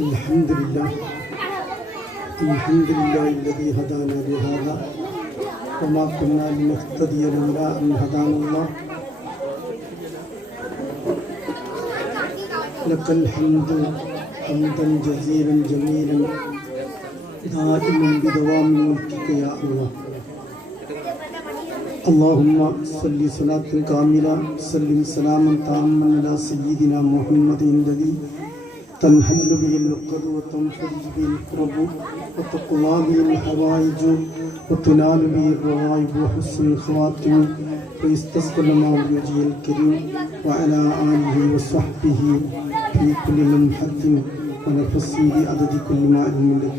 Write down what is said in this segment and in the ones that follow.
الحمد لله الذي هدانا لهذا وما كنا لنهتدي لولا أن هدانا الله لك الحمد حمدا جزيلا جميلا دائما بدوام ملكك يا الله. اللهم صل صلاة كاملة سلم سلاما تاما على سيدنا محمد الذي تنحل به العقد وتنفرج به الكرب وتقضى به الحوائج وتنال به الروائب وحسن الخواتم ويستسقى الماء بوجهه الكريم وعلى آله وصحبه في كل لمحة ونفس بعدد كل ما علم لك.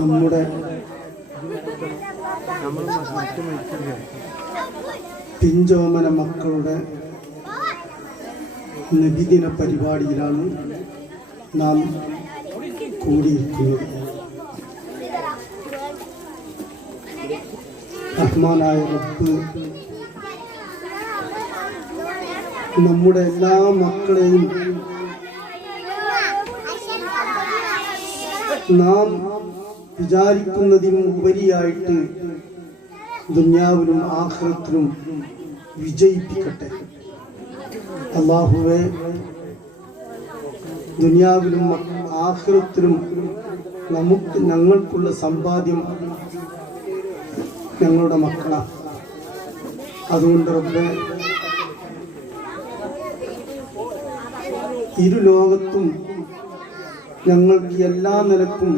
നമ്മുടെ പിഞ്ചോമന മക്കളുടെ നബിദിന പരിപാടിയിലാണ് നാം കൂടിയിരിക്കുന്നത്. റഹ്മാനായ റബ്ബ് നമ്മുടെ എല്ലാ മക്കളെയും നാം വിചാരിക്കുന്നതിനും ഉപരിയായിട്ട് ദുനിയാവിലും ആഖിറത്തിലും വിജയിപ്പിക്കട്ടെ. അല്ലാഹുവേ, ദുനിയാവിലും ആഖിറത്തിലും ഞങ്ങൾക്കുള്ള സമ്പാദ്യം ഞങ്ങളുടെ മക്കളാണ്. അതുകൊണ്ട് റബ്ബേ, ഇരു ലോകത്തും ഞങ്ങൾക്ക് എല്ലാ നിലക്കും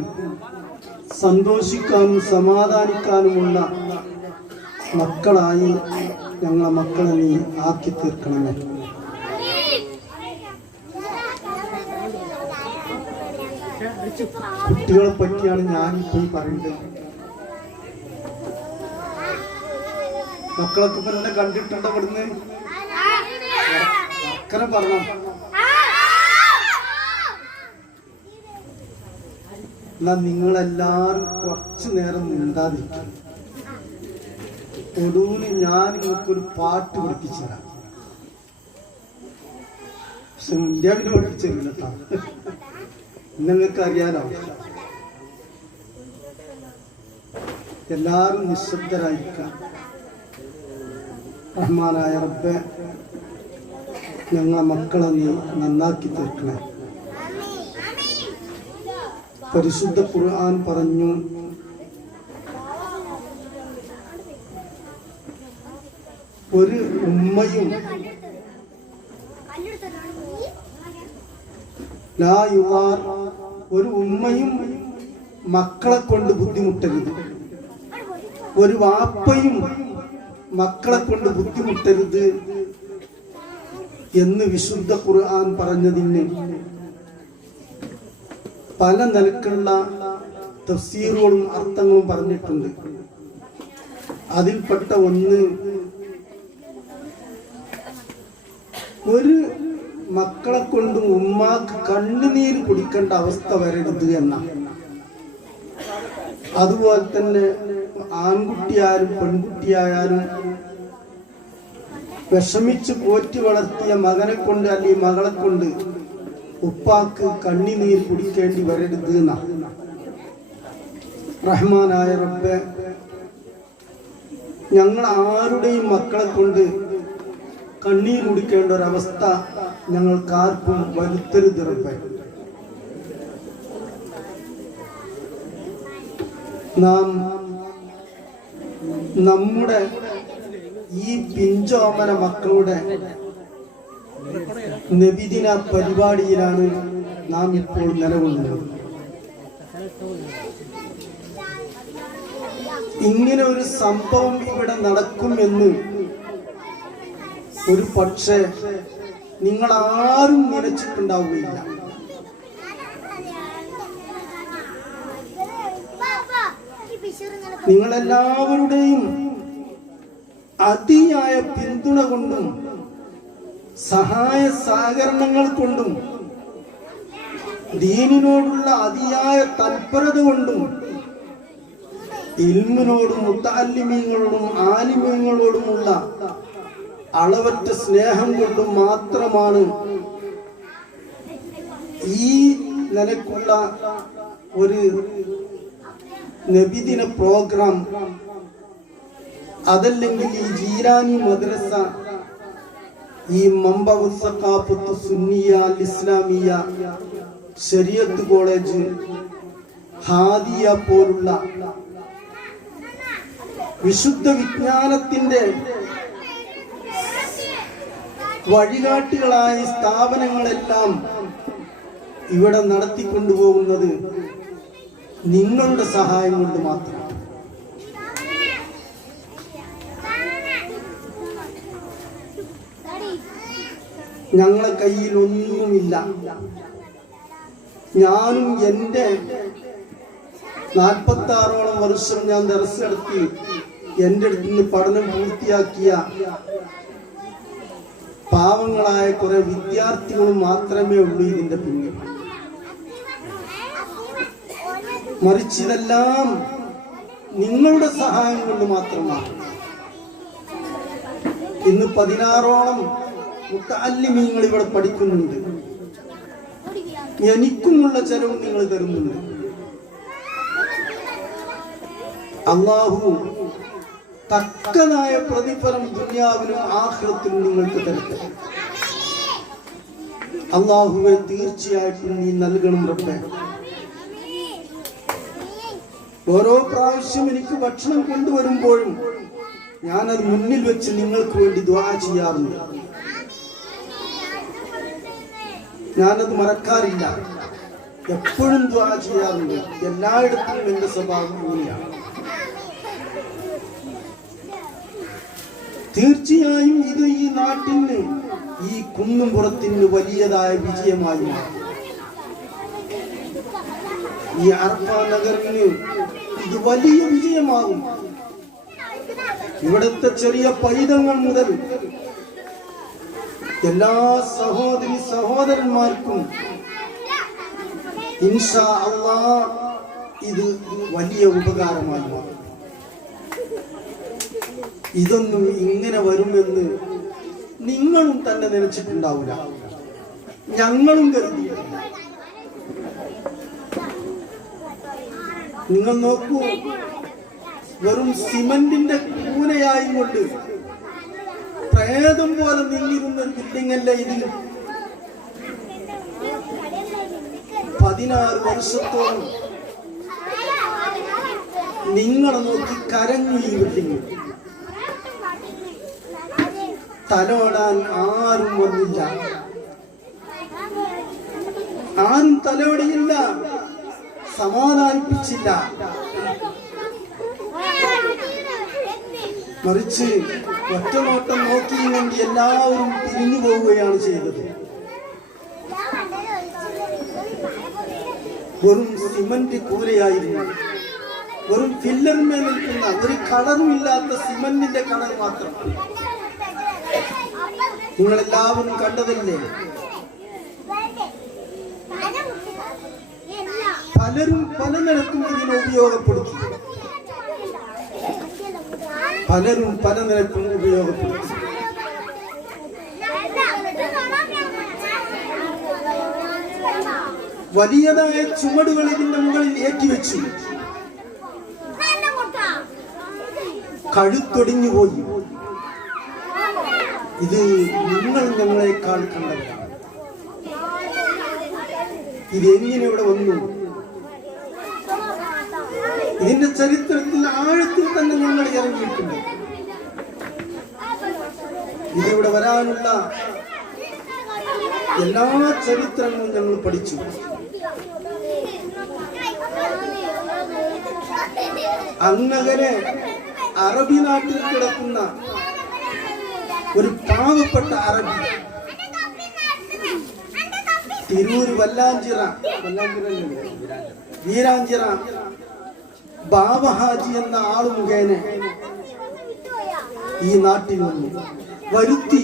സന്തോഷിക്കാനും സമാധാനിക്കാനുമുള്ള മക്കളായി ഞങ്ങളെ മക്കളെ നീ ആക്കി തീർക്കണമേ. കുട്ടികളെ പറ്റിയാണ് ഞാനിപ്പോൾ പറയുന്നത്. മക്കളൊക്കെ ഇപ്പൊ എന്നെ കണ്ടിട്ടുണ്ട്. ഇവിടുന്ന് അക്കരെ പറഞ്ഞു. എന്നാ നിങ്ങളെല്ലാരും കുറച്ചു നേരം മിണ്ടാതിരിക്കും. ഒടുവിന് ഞാൻ നിങ്ങൾക്കൊരു പാട്ട് പഠിപ്പിച്ചു തരാം. പക്ഷെ ഇന്ത്യയിൽ പഠിപ്പിച്ചില്ല കേട്ടോ. നിങ്ങൾക്ക് അറിയാലോ. എല്ലാരും നിശബ്ദരായിരിക്കാം. റഹ്മാനായ റബ്ബേ, ഞങ്ങളെ മക്കളെ നീ നന്നാക്കി തീർക്കണേ. പരിശുദ്ധ ഖുർആൻ പറഞ്ഞു, ഒരു ഉമ്മയും ഒരു ഉമ്മയും മക്കളെ കൊണ്ട് ബുദ്ധിമുട്ടരുത്, ഒരു വാപ്പയും മക്കളെ കൊണ്ട് ബുദ്ധിമുട്ടരുത് എന്ന് വിശുദ്ധ ഖുർആൻ പറഞ്ഞതിന് പല നിലക്കുള്ള തഫ്സീറുകളും അർത്ഥങ്ങളും പറഞ്ഞിട്ടുണ്ട്. അതിൽപ്പെട്ട ഒന്ന്, ഒരു മക്കളെ കൊണ്ട് ഉമ്മാക്ക് കണ്ണുനീര് കുടിക്കേണ്ട അവസ്ഥ വരരുത് എന്ന. അതുപോലെ തന്നെ ആൺകുട്ടിയായാലും പെൺകുട്ടിയായാലും വിഷമിച്ച് പോറ്റി വളർത്തിയ മകനെ കൊണ്ട് അല്ലെങ്കിൽ മകളെ കൊണ്ട് ഉപ്പാക്ക് കണ്ണുനീർ കുടിക്കേണ്ടി വരരുത് എന്ന. റഹ്മാനായ റബ്ബേ, ഞങ്ങൾ ആരുടെയും മക്കളെ കൊണ്ട് കണ്ണീർ കുടിക്കേണ്ട ഒരവസ്ഥ ഞങ്ങൾക്കാർക്കും വരുത്തരുത് റബ്ബേ. നാം നമ്മുടെ ഈ പിഞ്ചോമന മക്കളുടെ നബിദിന പരിപാടിയിലാണ് നാം ഇപ്പോൾ നിലകൊള്ളുന്നത്. ഇങ്ങനെ ഒരു സംഭവം ഇവിടെ നടക്കുമെന്ന് ഒരു പക്ഷേ നിങ്ങൾ ആരും നിലച്ചിട്ടുണ്ടാവുകയില്ല. നിങ്ങളെല്ലാവരുടെയും അതിയായ പിന്തുണ കൊണ്ടും സഹായ സഹകരണങ്ങൾ കൊണ്ടും ദീനിനോടുള്ള അതിയായ തൽപരത കൊണ്ടും ഇൽമിനോടും മുത്തഅല്ലിമീങ്ങളോടും ആലിമീങ്ങളോടുമുള്ള അളവറ്റ സ്നേഹം കൊണ്ടും മാത്രമാണ് ഈ നിലക്കുള്ള ഒരു നബിദിന പ്രോഗ്രാം, അതല്ലെങ്കിൽ ഈ ജീരാനി മദ്രസ, ഈ മമ്പഉ സഖാഫത്തു സുന്നിയ അൽ ഇസ്ലാമിയ ശരീഅത്ത് കോളേജ്, ഹാദിയ പോലുള്ള വിശുദ്ധ വിജ്ഞാനത്തിന്റെ വഴികാട്ടികളായ സ്ഥാപനങ്ങളെല്ലാം ഇവിടെ നടത്തിക്കൊണ്ടുപോകുന്നത് നിങ്ങളുടെ സഹായം കൊണ്ട് മാത്രം. ഞങ്ങളെ കയ്യിൽ ഒന്നുമില്ല. ഞാനും എൻ്റെ 46ഓളം വർഷം ഞാൻ ദർസ് നടത്തി എൻ്റെ അടുത്ത് നിന്ന് പഠനം പൂർത്തിയാക്കിയ പാവങ്ങളായ കുറെ വിദ്യാർത്ഥികളും മാത്രമേ ഉള്ളൂ ഇതിന്റെ പിന്നിൽ. മറിച്ച് ഇതെല്ലാം നിങ്ങളുടെ സഹായം കൊണ്ട് മാത്രമാണ്. ഇന്ന് 16ഓളം മുത്തഅല്ലിമീങ്ങൾ ഇവിടെ പഠിക്കുന്നുണ്ട്. എനിക്കുമുള്ള ചെലവും നിങ്ങൾ തരുന്നുണ്ട്. അല്ലാഹു തക്കതായ പ്രതിഫലം ദുനിയാവിലും ആഖിറത്തിലും നിങ്ങൾക്ക് തരട്ടെ. അല്ലാഹുവേ, തീർച്ചയായിട്ടും നീ നൽകണം റബ്ബേ. ഓരോ പ്രാവശ്യം എനിക്ക് ഭക്ഷണം കൊണ്ടുവരുമ്പോഴും ഞാനത് മുന്നിൽ വെച്ച് നിങ്ങൾക്ക് വേണ്ടി ദുആ ചെയ്യാറുണ്ട്. ഞാനത് മറക്കാറില്ല. എപ്പോഴും ദുആ ചെയ്യാറുണ്ട്. എല്ലായിടത്തും എന്റെ സ്വഭാവം ഇങ്ങനെയാണ്. തീർച്ചയായും ഇത് ഈ നാട്ടിന്, ഈ കുന്നുംപുറത്തിന് വലിയതായ വിജയമായി മാറും. ഈ അർഫ നഗറിന് ഇത് വലിയ വിജയമാകും. ഇവിടുത്തെ ചെറിയ പൈതങ്ങൾ മുതൽ എല്ലാ സഹോദരി സഹോദരന്മാർക്കും ഇൻഷാ അല്ലാഹ് ഇത് വലിയ ഉപകാരമായി മാറും. ഇതൊന്നും ഇങ്ങനെ വരുമെന്ന് നിങ്ങളും തന്നെ നനച്ചിട്ടുണ്ടാവില്ല, ഞങ്ങളും കരുതിയിട്ടില്ല. നിങ്ങൾ നോക്കൂ, വെറും സിമന്റിന്റെ കൂനയായി കൊണ്ട് പ്രേതം പോലെ നീങ്ങിരുന്ന ഒരു ബിൽഡിംഗ് അല്ല ഇത്. 16 വർഷത്തോളം നിങ്ങളെ നോക്കി കരഞ്ഞു ഈ ബിൽഡിംഗ്. തലോടാൻ ആരും വന്നില്ല, ആരും തലോടിയില്ല, സമാധാനിപ്പിച്ചില്ല. മറിച്ച് ഒറ്റനോട്ടം നോക്കിയെങ്കിൽ എല്ലാവരും പിരിഞ്ഞു പോവുകയാണ് ചെയ്തത്. വെറും സിമന്റ് കൂരയായിരുന്നു, വെറും ഫില്ലറിന്മേൽ നിൽക്കുന്ന ഒരു കളറും ഇല്ലാത്ത സിമന്റിന്റെ കളർ മാത്രം. നിങ്ങളെല്ലാവരും കണ്ടതല്ലേ? പലരും പല നിലക്കും ഇതിനെ ഉപയോഗപ്പെടുത്തി, പലരും പല നിലക്കും ഉപയോഗപ്പെടുത്തി. വലിയതായ ചുമടുകൾ ഇതിന്റെ മുകളിൽ ഏറ്റിവെച്ചു. കഴുത്തൊടിഞ്ഞുപോയി. ഇത് നിങ്ങൾ ഞങ്ങളെക്കാൾ കണ്ടവരാണ്. ഇതെങ്ങനെ ഇവിടെ വന്നു? ഇതിന്റെ ചരിത്രത്തിൽ ആഴത്തിൽ തന്നെ ഞങ്ങൾ ഇറങ്ങിയിട്ടുണ്ട്. ഇതിവിടെ വരാനുള്ള എല്ലാ ചരിത്രങ്ങളും ഞങ്ങൾ പഠിച്ചു. അങ്ങനെ അറബി നാട്ടിൽ കിടക്കുന്ന ഒരു പാവപ്പെട്ട അറബി തിരൂർ വീരാഞ്ചിറ ബാബഹാജി എന്ന ആള് മുഖേന ഈ നാട്ടിൽ വന്നു വരുത്തി.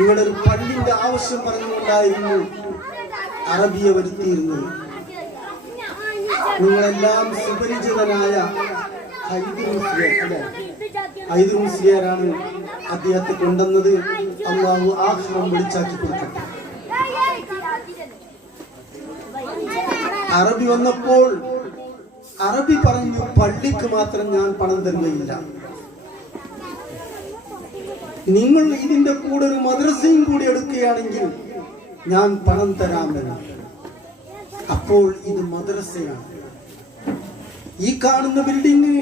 ഇവിടെ ഒരു പള്ളിന്റെ ആവശ്യം പറഞ്ഞുകൊണ്ടായിരുന്നു അറബിയെ വരുത്തിയിരുന്നത്. നിങ്ങളെല്ലാം സുപരിചിതനായ ഹൈദർ മുസ്ലിയാരാണ് അദ്ദേഹത്തെ കൊണ്ടുവന്നത്. അള്ളാഹു ആഖിറം വെളിച്ചാക്കി കൊടുക്കട്ടെ. അറബി വന്നപ്പോൾ അറബി പറഞ്ഞു, പള്ളിക്ക് മാത്രം ഞാൻ പണം തരുകയില്ല, നിങ്ങൾ ഇതിന്റെ കൂടെ ഒരു മദ്രസയും കൂടി എടുക്കുകയാണെങ്കിൽ ഞാൻ പണം തരാമെന്ന്. അപ്പോൾ ഇത് മദ്രസയാണ്. ഈ കാണുന്ന ബിൽഡിംഗ്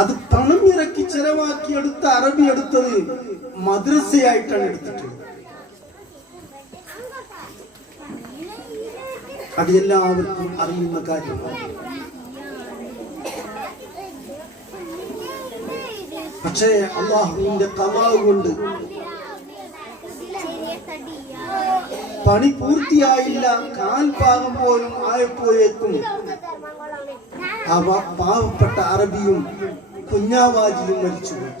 അത് പണം ഇറക്കി ചെലവാക്കി എടുത്ത അറബി എടുത്തത് മദ്രസയായിട്ടാണ് എടുത്തിട്ടുള്ളത്. അത് എല്ലാവർക്കും അറിയുന്ന കാര്യമാണ്. പക്ഷേ അല്ലാഹുവിന്റെ ഖദാ കൊണ്ട് പണി പൂർത്തിയായില്ല. കാൽഭാഗം പോലും ആയപ്പോയേക്കും പാവപ്പെട്ട അറബിയും കുഞ്ഞാവാജിയും മരിച്ചുപോയി.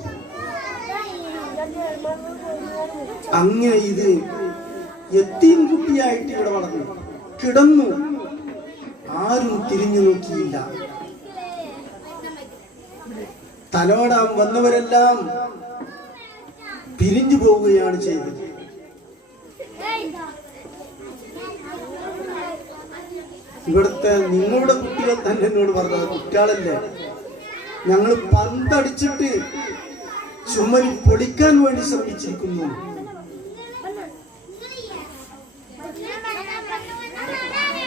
അങ്ങനെ ഇത് യത്തീം കുട്ടിയായിട്ട് ഇവിടെ വളർന്നു കിടന്നു. ആരും തിരിഞ്ഞു നോക്കിയില്ല. തലോടാൻ വന്നവരെല്ലാം പിരിഞ്ഞു പോവുകയാണ് ചെയ്തത്. ഇവിടുത്തെ നിങ്ങളുടെ കുട്ടികൾ തന്നെ എന്നോട് പറഞ്ഞത്, കുട്ടികളല്ലേ, ഞങ്ങൾ പന്തടിച്ചിട്ട് ചുമരി പൊളിക്കാൻ വേണ്ടി ശ്രമിച്ചിരിക്കുന്നു.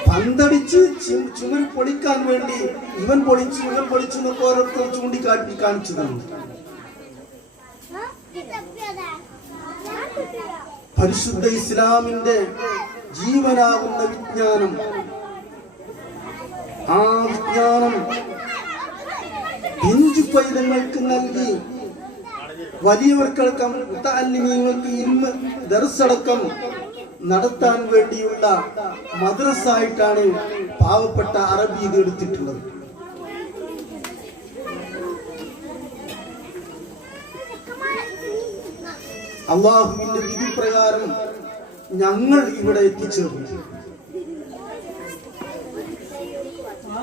പന്തടിച്ച് ചുമരി പൊളിക്കാൻ വേണ്ടി ഇവൻ പൊളിച്ചു എന്നൊക്കെ ഓരോരുത്തർ ചൂണ്ടിക്കാട്ടി കാണിച്ചു തന്നു. പരിശുദ്ധ ഇസ്ലാമിന്റെ ജീവനാകുന്ന വിജ്ഞാനം, ആ വിജ്ഞാനം പിഞ്ചു പൈതങ്ങൾക്ക് നൽകി വലിയവർക്കടക്കം മുതഅല്ലിമീങ്ങൾക്ക് ഇൽമ ദർസടക്കം നടത്താൻ വേണ്ടിയുള്ള മദ്രസായിട്ടാണ് പാവപ്പെട്ട അറബി ഇത് എടുത്തിട്ടുള്ളത്. അല്ലാഹുവിന്റെ വിധി പ്രകാരം ഞങ്ങൾ ഇവിടെ എത്തിച്ചേർന്നു.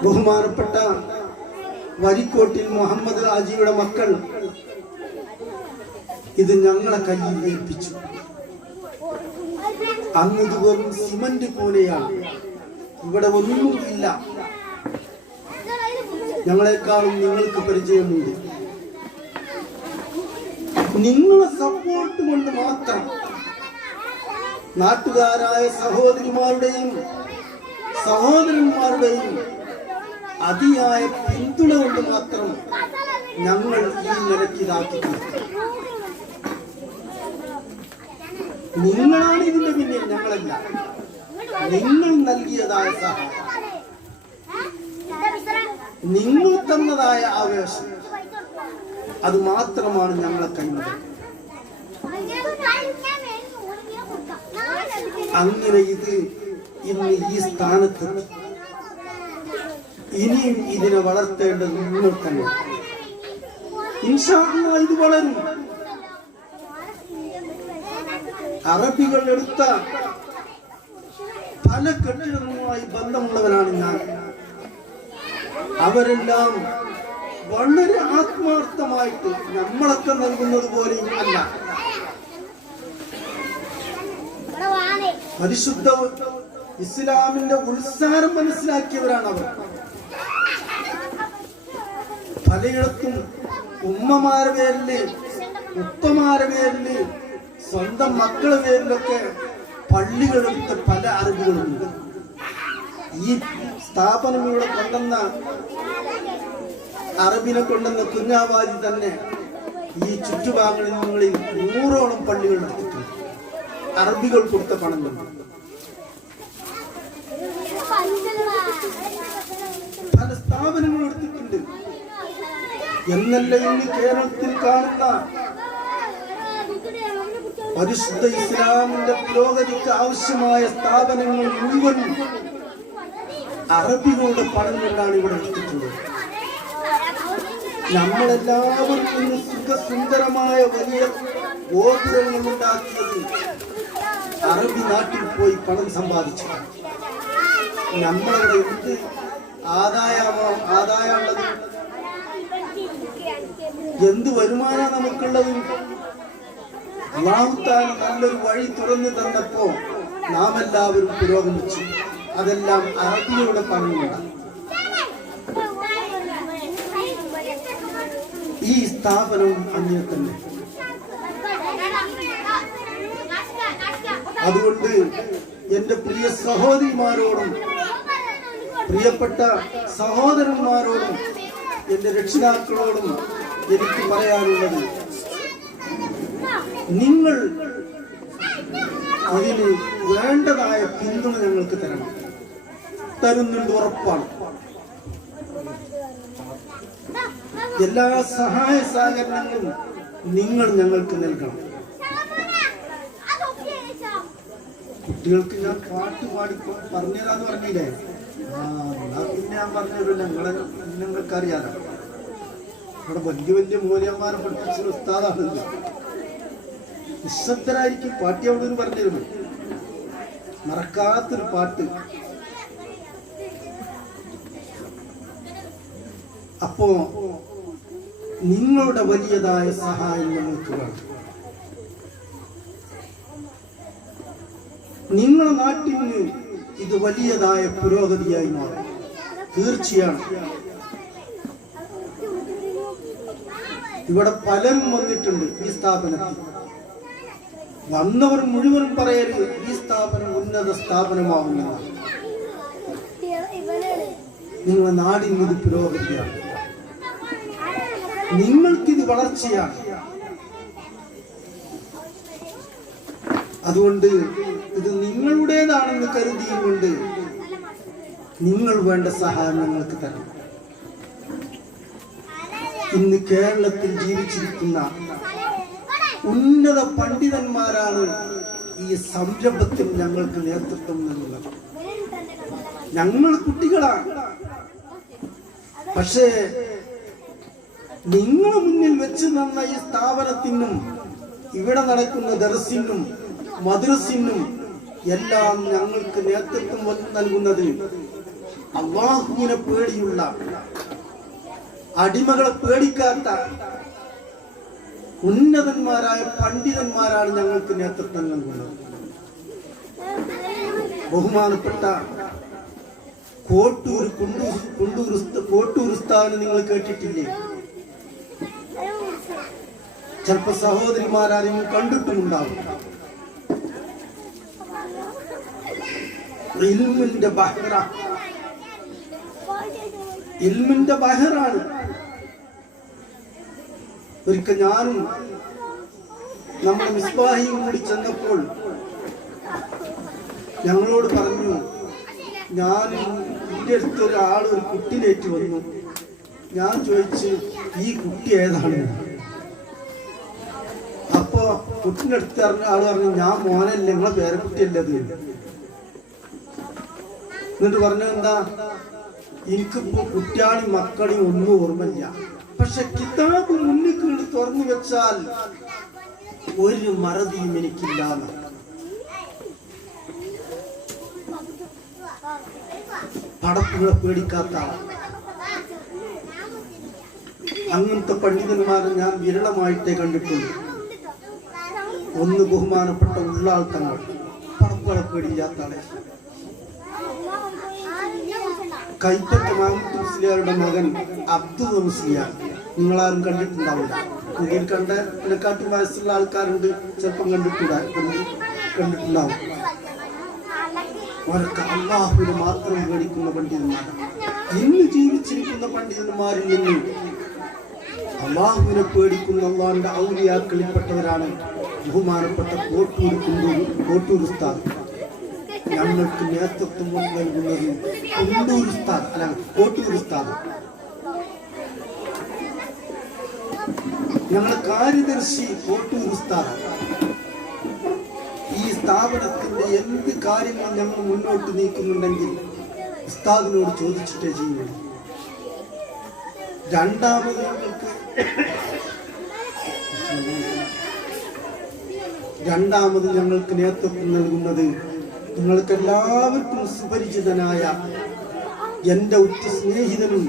ബഹുമാനപ്പെട്ട വരിക്കോട്ടിൽ മുഹമ്മദ് ഹാജിയുടെ മക്കൾ ഇത് ഞങ്ങളെ കയ്യിൽ ഏൽപ്പിച്ചു. അന്ന് ഇത് വെറും സിമന്റ് പോലെയാണ്, ഇവിടെ ഒന്നും ഇല്ല. ഞങ്ങളെക്കാളും നിങ്ങൾക്ക് പരിചയമുണ്ട്. നിങ്ങളെ സപ്പോർട്ട് കൊണ്ട് മാത്രം, നാട്ടുകാരായ സഹോദരിമാരുടെയും സഹോദരന്മാരുടെയും അതിയായ പിന്തുണ കൊണ്ട് മാത്രം ഞങ്ങൾ ഈ നിലയ്ക്കിതാക്കി. നിങ്ങളാണ് ഇതിന്റെ പിന്നിൽ, ഞങ്ങളല്ല. നിങ്ങൾ നൽകിയതായ സഹായം, നിങ്ങൾ തന്നതായ ആവേശം, അത് മാത്രമാണ് ഞങ്ങളെ കൈമുതൽ. അങ്ങനെ ഇത് ഇന്ന് ഈ സ്ഥാനത്ത്, ഇനിയും ഇതിനെ വളർത്തേണ്ടത് നിങ്ങൾ തന്നെ. ഇൻഷാ അല്ലാഹ് ഇത് വളരും. അറബികൾ എടുത്ത പല കെട്ടിടങ്ങളുമായി ബന്ധമുള്ളവരാണ് ഞാൻ. അവരെല്ലാം വളരെ ആത്മാർത്ഥമായിട്ട് നമ്മളൊക്കെ നൽകുന്നത് പോലെയും അല്ല, പരിശുദ്ധ ഇസ്ലാമിന്റെ ഉത്സാരം മനസ്സിലാക്കിയവരാണ് അവർ. പലയിടത്തും ഉമ്മമാരുടെ പേരില്, ഉപ്പമാരുടെ പേരില്, സ്വന്തം മക്കളുടെ പേരിലൊക്കെ പള്ളികളെടുത്ത പല അറബികളുണ്ട്. ഈ സ്ഥാപനം ഇവിടെ കൊണ്ടുവന്ന അറബിനെ കൊണ്ടുവന്ന കുഞ്ഞാവാജി തന്നെ ഈ ചുറ്റുഭാഗങ്ങളിൽ 100ഓളം പള്ളികൾ എടുത്തിട്ടുണ്ട്. അറബികൾ കൊടുത്ത പണം കൊണ്ട് പല സ്ഥാപനങ്ങൾ എടുത്തിട്ടുണ്ട്. എന്നല്ല ഇന്ന് കേരളത്തിൽ കാണുന്ന പരിശുദ്ധ ഇസ്ലാമിന്റെ പുരോഗതിക്ക് ആവശ്യമായ സ്ഥാപനങ്ങൾ മുഴുവൻ അറബികളുടെ പണം കൊണ്ടാണ് ഇവിടെ എടുത്തിട്ടുള്ളത്. നമ്മളെല്ലാവരും ഇന്ന് സുന്ദരമായ വലിയ ഗോപുരങ്ങൾ ഉണ്ടാക്കിയത് അറബി നാട്ടിൽ പോയി പണം സമ്പാദിച്ചു. നമ്മളവിടെ എന്ത് ആദായമുള്ളത്, എന്ത് വരുമാനം നമുക്കുള്ളത്? അല്ലാഹു തആല നല്ലൊരു വഴി തുറന്നു തന്നപ്പോ നാം എല്ലാവരും പുരോഗമിച്ചു. അതെല്ലാം അറബിയുടെ പണമുണ്ട്. ഈ സ്ഥാപനവും അങ്ങനെ തന്നെ. അതുകൊണ്ട് എന്റെ പ്രിയ സഹോദരിമാരോടും പ്രിയപ്പെട്ട സഹോദരന്മാരോടും എന്റെ രക്ഷിതാക്കളോടും എനിക്ക് പറയാനുള്ളത്, നിങ്ങൾ അതിന് വേണ്ടതായ പിന്തുണ ഞങ്ങൾക്ക് തരണം. തരുന്നുണ്ട്, ഉറപ്പാണ്. എല്ലാ സഹായ സഹകരണങ്ങളും നിങ്ങൾ ഞങ്ങൾക്ക് നൽകണം. കുട്ടികൾക്ക് ഞാൻ പാട്ട് പാടി പറഞ്ഞുതരാന്ന് പറഞ്ഞില്ലേ? പിന്നെ ഞാൻ പറഞ്ഞില്ല, നിങ്ങൾക്ക് അറിയാലോ. ഇവിടെ വലിയ വലിയ മൂല്യന്മാരെ പഠിപ്പിച്ച ഉസ്താദാണല്ലോ. നിശബ്ദരായിരിക്കും. പാട്ടി അവിടെ നിന്ന് പറഞ്ഞിരുന്നു, മറക്കാത്തൊരു പാട്ട്. അപ്പോ നിങ്ങളുടെ വലിയതായ സഹായം ഞങ്ങൾക്ക് വേണം. നിങ്ങളുടെ നാട്ടിന് ഇത് വലിയതായ പുരോഗതിയായി മാറും. തീർച്ചയാണ്. ഇവിടെ പലരും വന്നിട്ടുണ്ട് ഈ സ്ഥാപനത്തിൽ. വന്നവർ മുഴുവനും പറയരുത് ഈ സ്ഥാപനം ഉന്നത സ്ഥാപനമാവുന്നതാണ്. നിങ്ങളുടെ നാടിന് ഇത് പുരോഗതിയാണ്, നിങ്ങൾക്കിത് വളർച്ചയാണ്. അതുകൊണ്ട് ഇത് നിങ്ങളുടേതാണെന്ന് കരുതിയുകൊണ്ട് നിങ്ങൾ വേണ്ട സഹായം ഞങ്ങൾക്ക് തരണം. ഇന്ന് കേരളത്തിൽ ജീവിച്ചിരിക്കുന്ന ഉന്നത പണ്ഡിതന്മാരാണ് ഈ സംരംഭത്തിന് ഞങ്ങൾക്ക് നേതൃത്വം നൽകുന്നത്. ഞങ്ങൾ കുട്ടികളാണ്. പക്ഷേ നിങ്ങൾ മുന്നിൽ വെച്ച് തന്ന ഈ സ്ഥാപനത്തിനും ഇവിടെ നടക്കുന്ന ദർസിനും മദ്രസിനും എല്ലാം ഞങ്ങൾക്ക് നേതൃത്വം നൽകുന്നത് അല്ലാഹുവിനെ പേടിയുള്ള, അടിമകളെ പേടിക്കാത്ത ഉന്നതന്മാരായ പണ്ഡിതന്മാരാണ് ഞങ്ങൾക്ക് നേതൃത്വം നൽകുന്നത്. ബഹുമാനപ്പെട്ട കോട്ടൂർ ഉസ്താദിനെ നിങ്ങൾ കേട്ടിട്ടില്ലേ? ചിലപ്പോ സഹോദരിമാരും കണ്ടിട്ടുമുണ്ടാവും. ഇൽമിന്റെ ബഹറാണ്. ഒരിക്കൽ ഞാനും നമ്മുടെ മിസ്ബാഹിയും കൂടി ചെന്നപ്പോൾ ഞങ്ങളോട് പറഞ്ഞു, ഞാൻ എൻ്റെ അടുത്ത് ഒരു കുട്ടിയിലേക്ക് വന്നു. ഞാൻ ചോദിച്ചു, ഈ കുട്ടി ഏതാണ്? അപ്പൊ കുട്ടിൻ്റെ അടുത്ത് ആള് പറഞ്ഞു, ഞാൻ മോനല്ല, നിങ്ങളെ പേരക്കുട്ടിയല്ലത്. എന്നിട്ട് പറഞ്ഞത് എന്താ? എനിക്കിപ്പോ കുട്ടിയാണി മക്കളി ഒന്നും ഓർമ്മയില്ല, പക്ഷെ കിതാബ് മുന്നിൽ തുറന്നു വെച്ചാൽ ഒരു മറതിയും എനിക്കില്ല. പടപ്പുകളെ പേടിക്കാത്ത അങ്ങനത്തെ പണ്ഡിതന്മാരെ ഞാൻ വിരളമായിട്ടേ കണ്ടിട്ടുള്ളൂ. ഒന്ന് ബഹുമാനപ്പെട്ട ഉള്ളാൾ തങ്ങൾ, പടപ്പുകളെ പേടിക്കാത്ത ആളെ. കൈപ്പറ്റ മാമുത്ത് മുസ്ലിയാരുടെ മകൻ അബ്ദുൽ മുസ്ലിയാർ, നിങ്ങളാരും കണ്ടിട്ടുണ്ടാവില്ല. ഇതിൽ കണ്ട എന്നെക്കാട്ടി വയസ്സുള്ള ആൾക്കാരുണ്ട്, ചിലപ്പം കണ്ടിട്ടുണ്ടാവും. അവർക്ക് അല്ലാഹുവിനെ മാത്രം പേടിക്കുന്ന പണ്ഡിതന്മാരാണ്. ഇന്ന് ജീവിച്ചിരിക്കുന്ന പണ്ഡിതന്മാരിൽ നിന്ന് അല്ലാഹുവിനെ പേടിക്കുന്ന അല്ലാഹുവിന്റെ ഔലിയാക്കളിൽപ്പെട്ടവരാണ് ബഹുമാനപ്പെട്ട കോട്ടൂർ ഉസ്താദ്. ഞങ്ങൾക്ക് നേതൃത്വം നൽകുന്നത് കോട്ടൂർ ഉസ്താദ്. ഞങ്ങളുടെ കാര്യദർശി കോട്ടൂർ ഉസ്താദ്. ഈ സ്ഥാപനത്തിന്റെ എന്ത് കാര്യങ്ങൾ ഞങ്ങൾ മുന്നോട്ട് നീക്കുന്നുണ്ടെങ്കിൽ ഉസ്താദിനോട് ചോദിച്ചിട്ടേ ചെയ്യുള്ളൂ. രണ്ടാമത് ഞങ്ങൾക്ക് നേതൃത്വം നൽകുന്നത് നിങ്ങൾക്ക് എല്ലാവർക്കും സുപരിചിതനായ എൻ്റെ ഉറ്റ സ്നേഹിതനും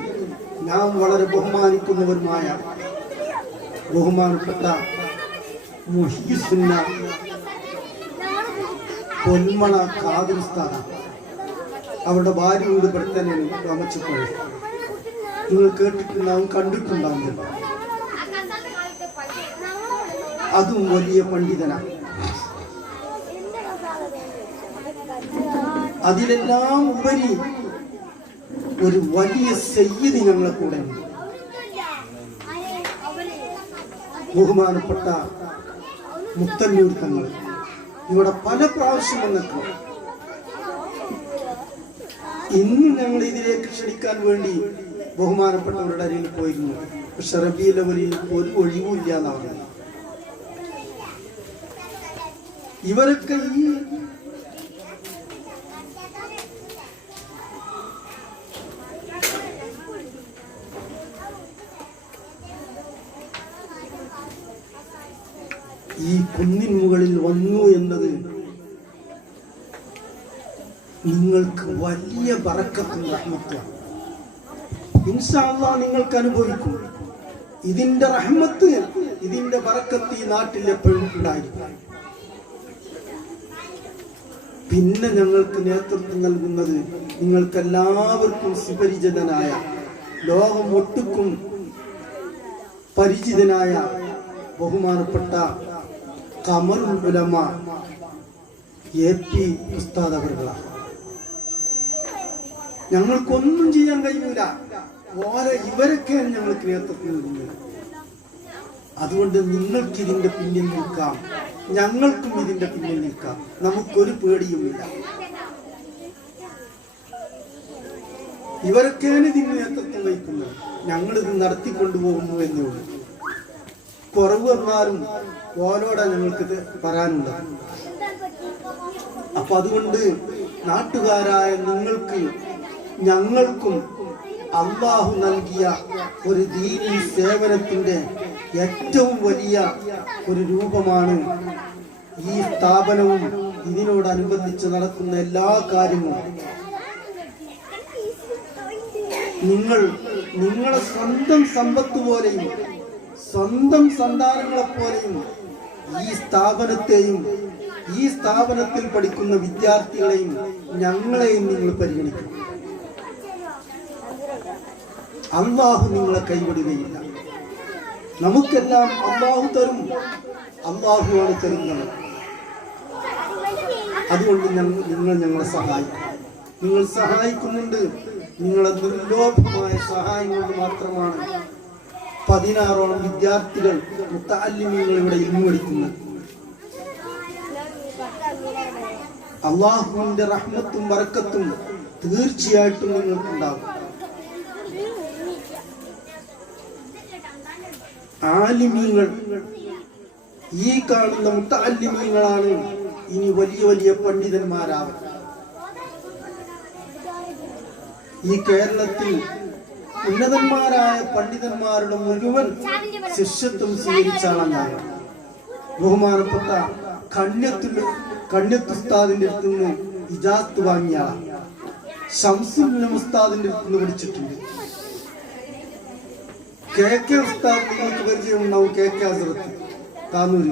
ഞാൻ വളരെ ബഹുമാനിക്കുന്നവരുമായ ബഹുമാനപ്പെട്ട മുഹീസുന്ന പൊന്മണ ഖാദിർ ഉസ്താദ്. അവരുടെ ഭാര്യയോട് പെടുത്തനെയാണ് താമസിച്ചപ്പോൾ നിങ്ങൾ കേട്ടിട്ടുണ്ടാവും, കണ്ടിട്ടുണ്ടാവും. അതും വലിയ പണ്ഡിതനാണ്. അതിലെല്ലാം ഉപരി ഒരു വലിയ സയ്യിദ് ഞങ്ങളെ കൂടെ ഉണ്ട്. ബഹുമാനപ്പെട്ട മുത്തന്നൂർ തങ്ങൾ ഇവിടെ പല പ്രാവശ്യം വന്നിട്ടുണ്ട്. ഇന്ന് ഞങ്ങൾ ഇതിലേക്ക് ക്ഷണിക്കാൻ വേണ്ടി ബഹുമാനപ്പെട്ടവരുടെ അരിയിൽ പോയിരുന്നു. പക്ഷെ റബീഉൽ അവ്വലിൽ ഒരു ഒഴിവുമില്ല എന്നാണ് പറഞ്ഞത്. ഇവരൊക്കെ ഈ കുന്നിൻ മുകളിൽ വന്നു എന്നത് നിങ്ങൾക്ക് വലിയ ബറക്കത്തും റഹ്മത്തുമാണ്. ഇൻഷാ അല്ലാഹ് നിങ്ങൾക്ക് അനുഭവിക്കും. ഇതിന്റെ റഹ്മത്ത്, ഇതിന്റെ ബറക്കത്ത് ഈ നാട്ടിൽ എപ്പോഴും ഉണ്ടായിരിക്കും. പിന്നെ ഞങ്ങൾക്ക് നേതൃത്വം നൽകുന്നത് നിങ്ങൾക്കെല്ലാവർക്കും സുപരിചിതനായ, ലോകം ഒട്ടുക്കും പരിചിതനായ ബഹുമാനപ്പെട്ട ഖമറുൽ ഉലമ എ.പി. ഉസ്താദ് അവറുകളാണ്. ഞങ്ങൾക്കൊന്നും ചെയ്യാൻ കഴിയൂല, ഇവരൊക്കെയാണ് ഞങ്ങൾക്ക് നേതൃത്വം നൽകുന്നത്. അതുകൊണ്ട് നിങ്ങൾക്ക് ഇതിന്റെ പിന്നിൽ നിൽക്കാം, ഞങ്ങൾക്കും ഇതിന്റെ പിന്നിൽ നിൽക്കാം. നമുക്കൊരു പേടിയുമില്ല. ഇവരൊക്കെയാണ് ഇതിന് നേതൃത്വം വഹിക്കുന്നത്. ഞങ്ങളിത് നടത്തിക്കൊണ്ടുപോകുന്നു എന്നേ ഉള്ളൂ. കുറവ് വന്നാലും ഓരോടാ ഞങ്ങൾക്ക് പറയാനുള്ളത്. അപ്പൊ അതുകൊണ്ട് നാട്ടുകാരായ നിങ്ങൾക്ക്, ഞങ്ങൾക്കും അല്ലാഹു നൽകിയ ഒരു ദീനി സേവനത്തിന്റെ ഏറ്റവും വലിയ ഒരു രൂപമാണ് ഈ സ്ഥാപനവും ഇതിനോടനുബന്ധിച്ച് നടക്കുന്ന എല്ലാ കാര്യങ്ങളും. നിങ്ങളെ സ്വന്തം സമ്പത്ത് പോലെയും സ്വന്തം സന്താനങ്ങളെ പോലെയും ഈ സ്ഥാപനത്തെയും ഈ സ്ഥാപനത്തിൽ പഠിക്കുന്ന വിദ്യാർത്ഥികളെയും ഞങ്ങളെയും നിങ്ങൾ പരിഗണിക്കും. അല്ലാഹു നിങ്ങളെ കൈവിടുകയില്ല. നമുക്കെല്ലാം അല്ലാഹു തരും, അല്ലാഹുവാണ് തരുന്നത്. അതുകൊണ്ട് നിങ്ങൾ ഞങ്ങളെ സഹായിക്കും. നിങ്ങൾ സഹായിക്കുന്നുണ്ട്. നിങ്ങളെ നിർലോഭമായ സഹായം കൊണ്ട് മാത്രമാണ് 16ഓളം വിദ്യാർത്ഥികൾ മുത്തഅല്ലിമീങ്ങൾ ഇവിടെ ഇൽമു പഠിക്കുന്നത്. അല്ലാഹുവിന്റെ റഹ്മത്തും ബറക്കത്തും തീർച്ചയായിട്ടും നിങ്ങൾക്കുണ്ടാകും. ആലിമീങ്ങൾ, ഈ കാണുന്ന മുത്തഅല്ലിമീങ്ങളാണ് ഇനി വലിയ വലിയ പണ്ഡിതന്മാരാവും. ഈ കേരളത്തിൽ ഉന്നതന്മാരായ പണ്ഡിതന്മാരുടെ മുഴുവൻ ശിഷ്യത്വം സ്വീകരിച്ചാണ് ഞാൻ. ബഹുമാനപ്പെട്ട കണ്യത്തുസ്താദിന്റെ അടുത്ത് നിന്ന് ഇജാത്ത് വാങ്ങിയ ശംസുൽ ഉസ്താദിന്റെ അടുത്ത് നിന്ന് പഠിച്ചിട്ടുണ്ട്. KK ഉസ്താദ് നിങ്ങൾക്ക് പരിചയമുണ്ടാവും. KK ഹസ്രത്ത് താനൂര്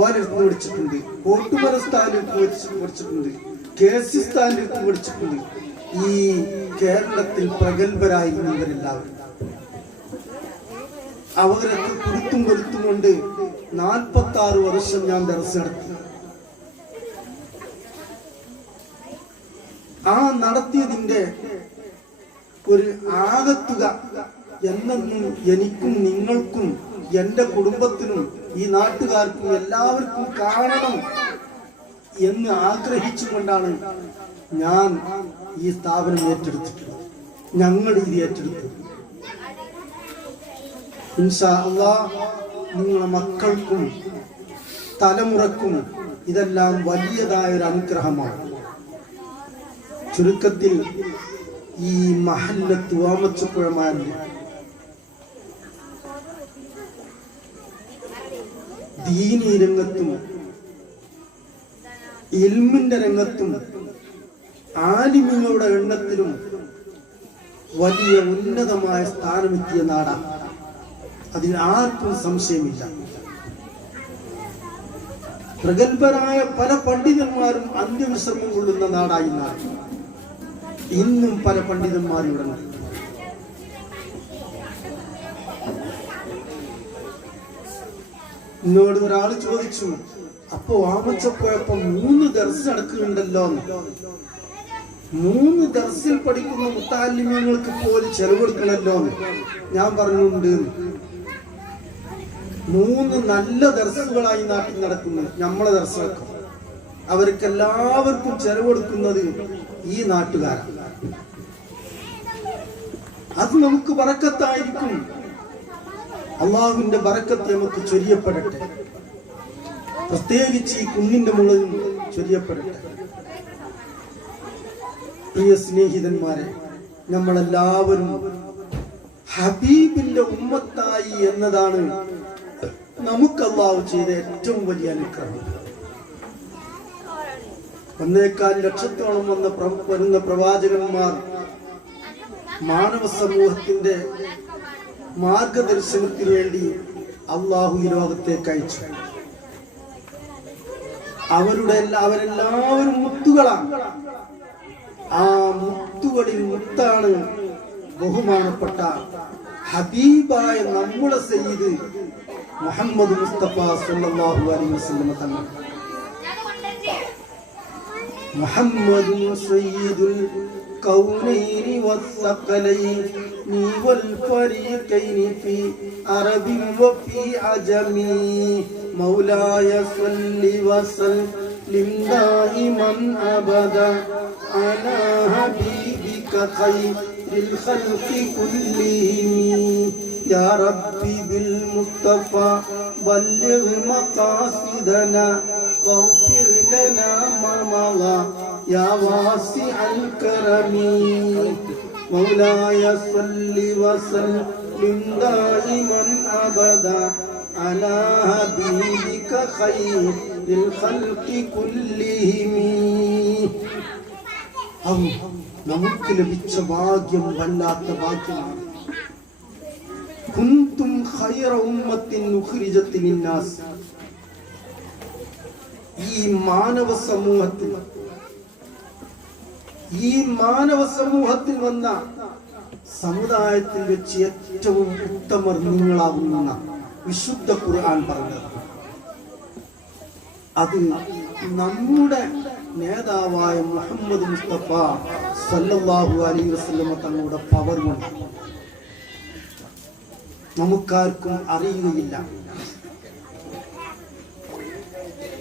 ഓരടുത്ത് പഠിച്ചിട്ടുണ്ട്. കോട്ടുമല ഉസ്താദിന്റെ അടുത്ത് പഠിച്ചിട്ടുണ്ട്. KC ഉസ്താദിന്റെ അടുത്ത് പഠിച്ചിട്ടുണ്ട്. ഈ കേരളത്തിൽ പ്രഗത്ഭരായിരുന്നു ഇവരെല്ലാവരും. അവരൊക്കെ കുരുത്തും കൊരുത്തും കൊണ്ട് 46 വർഷം ഞാൻ ദർസ് നടത്തി. ആ നടത്തിയതിന്റെ ഒരു ആകത്തുക എന്നെന്നും എനിക്കും നിങ്ങൾക്കും എന്റെ കുടുംബത്തിനും ഈ നാട്ടുകാർക്കും എല്ലാവർക്കും കാണണം എന്ന് ആഗ്രഹിച്ചുകൊണ്ടാണ് ഞാൻ ഈ സ്ഥാപനം ഏറ്റെടുത്തിട്ടുള്ളത്. ഞങ്ങൾ ഇത് ഏറ്റെടുത്തു. ഇൻഷാ അല്ലാഹ് നിങ്ങളുടെ മക്കൾക്കും തലമുറക്കും ഇതെല്ലാം വലിയതായ ഒരു അനുഗ്രഹമാണ്. ചുരുക്കത്തിൽ ഈ മഹല്ലത്ത് ഓമച്ചപ്പുഴമാരിൽ ദീനീ രംഗത്തും ഇൽമിന്റെ രംഗത്തും ആലിമീങ്ങളുടെ എണ്ണത്തിലും വലിയ ഉന്നതമായ സ്ഥാനമെത്തിയ നാടാണ്. അതിന് ആർക്കും സംശയമില്ല. പ്രഗത്ഭരായ പല പണ്ഡിതന്മാരും അന്ത്യവിശ്രമം കൊള്ളുന്ന നാടായി നാട്. ഇന്നും പല പണ്ഡിതന്മാർ ഇവിടെ ഉണ്ട്. എന്നോട് ഒരാൾ ചോദിച്ചു, അപ്പോ ആമച്ചപ്പോഴപ്പം 3 ദർസ് നടക്കുന്നുണ്ടല്ലോ, 3 ദർസിൽ പഠിക്കുന്ന മുത്താലിമ്യങ്ങൾക്ക് പോലും ചെലവെടുക്കണല്ലോ. ഞാൻ പറഞ്ഞുണ്ട്, 3 നല്ല ദർസുകളായി നാട്ടിൽ നടക്കുന്നു. നമ്മളെ ദർസുകൾക്ക് അവർക്ക് എല്ലാവർക്കും ചെലവെടുക്കുന്നത് ഈ നാട്ടുകാരാണ്. അത് നമുക്ക് ബറക്കത്തായിരിക്കും. അള്ളാഹുവിന്റെ ബറക്കത്ത് നമുക്ക് ചൊരിയപ്പെടട്ടെ. പ്രത്യേകിച്ച് ഈ കുന്നിന്റെ മുകളിൽ ചൊരിയപ്പെടട്ടെ. പ്രിയ സ്നേഹിതന്മാരെ, നമ്മളെല്ലാവരും ഹബീബിന്റെ ഉമ്മത്തായി എന്നതാണ് നമുക്ക് അള്ളാഹു ചെയ്ത ഏറ്റവും വലിയ അനുഗ്രഹം. 1.25 ലക്ഷത്തോളം വരുന്ന പ്രവാചകന്മാർ മാനവ സമൂഹത്തിന്റെ മാർഗദർശനത്തിന് വേണ്ടി അള്ളാഹു ഈ ലോകത്തേക്ക് അയച്ചു. അവരെല്ലാവരും മുത്തുകളാണ്. ആ മുത്തുകളിൽ മുത്താണ് ബഹുമാനപ്പെട്ട ഹബീബായ നമ്മുടെ സയ്യിദ് മുഹമ്മദ് മുസ്തഫ സല്ലല്ലാഹു അലൈഹി വസല്ലം തങ്ങൾ. മുഹമ്മദുൻ സയ്യിദുൽ കൗനൈനി വസ്സഖലൈനി വൽ ഫരീഖൈനി ഫീ അറബി വഫീ അജമി മൗലായ സല്ലി വസല്ലിം ദായിമൻ അബദ അലാ ഹബീബിക ഖൈറിൽ ഖൽഖി കുല്ലിഹിം യാ റബ്ബി ബിൽ മുസ്തഫ ബല്ലിഗ് മഖാസിദനാ واغفر لنا ما مضى يا واسع الكرم مولاي صل وسلم دائما ابدا على حبيبك خير الخلق كلهم. നമുക്ക് ലഭിച്ച ഭാഗ്യം വല്ലാത്ത ഭാഗ്യമാണ്. കുന്തും ഖൈറ ഉമ്മത്തിൻ ഉഖ്രിജത് ലിന്നാസ്. ഈ മാനവ സമൂഹത്തിൽ വന്ന സമുദായത്തിൽ വെച്ച് ഏറ്റവും ഉത്തമർ നിങ്ങളാവുന്ന വിശുദ്ധ ഖുർആൻ പറഞ്ഞത്. അത് നമ്മുടെ നേതാവായ മുഹമ്മദ് മുസ്തഫ സല്ലല്ലാഹു അലൈഹി വസല്ലം തങ്ങളുടെ പവർ കൊണ്ട് നമുക്കാർക്കും അറിയുകയില്ല.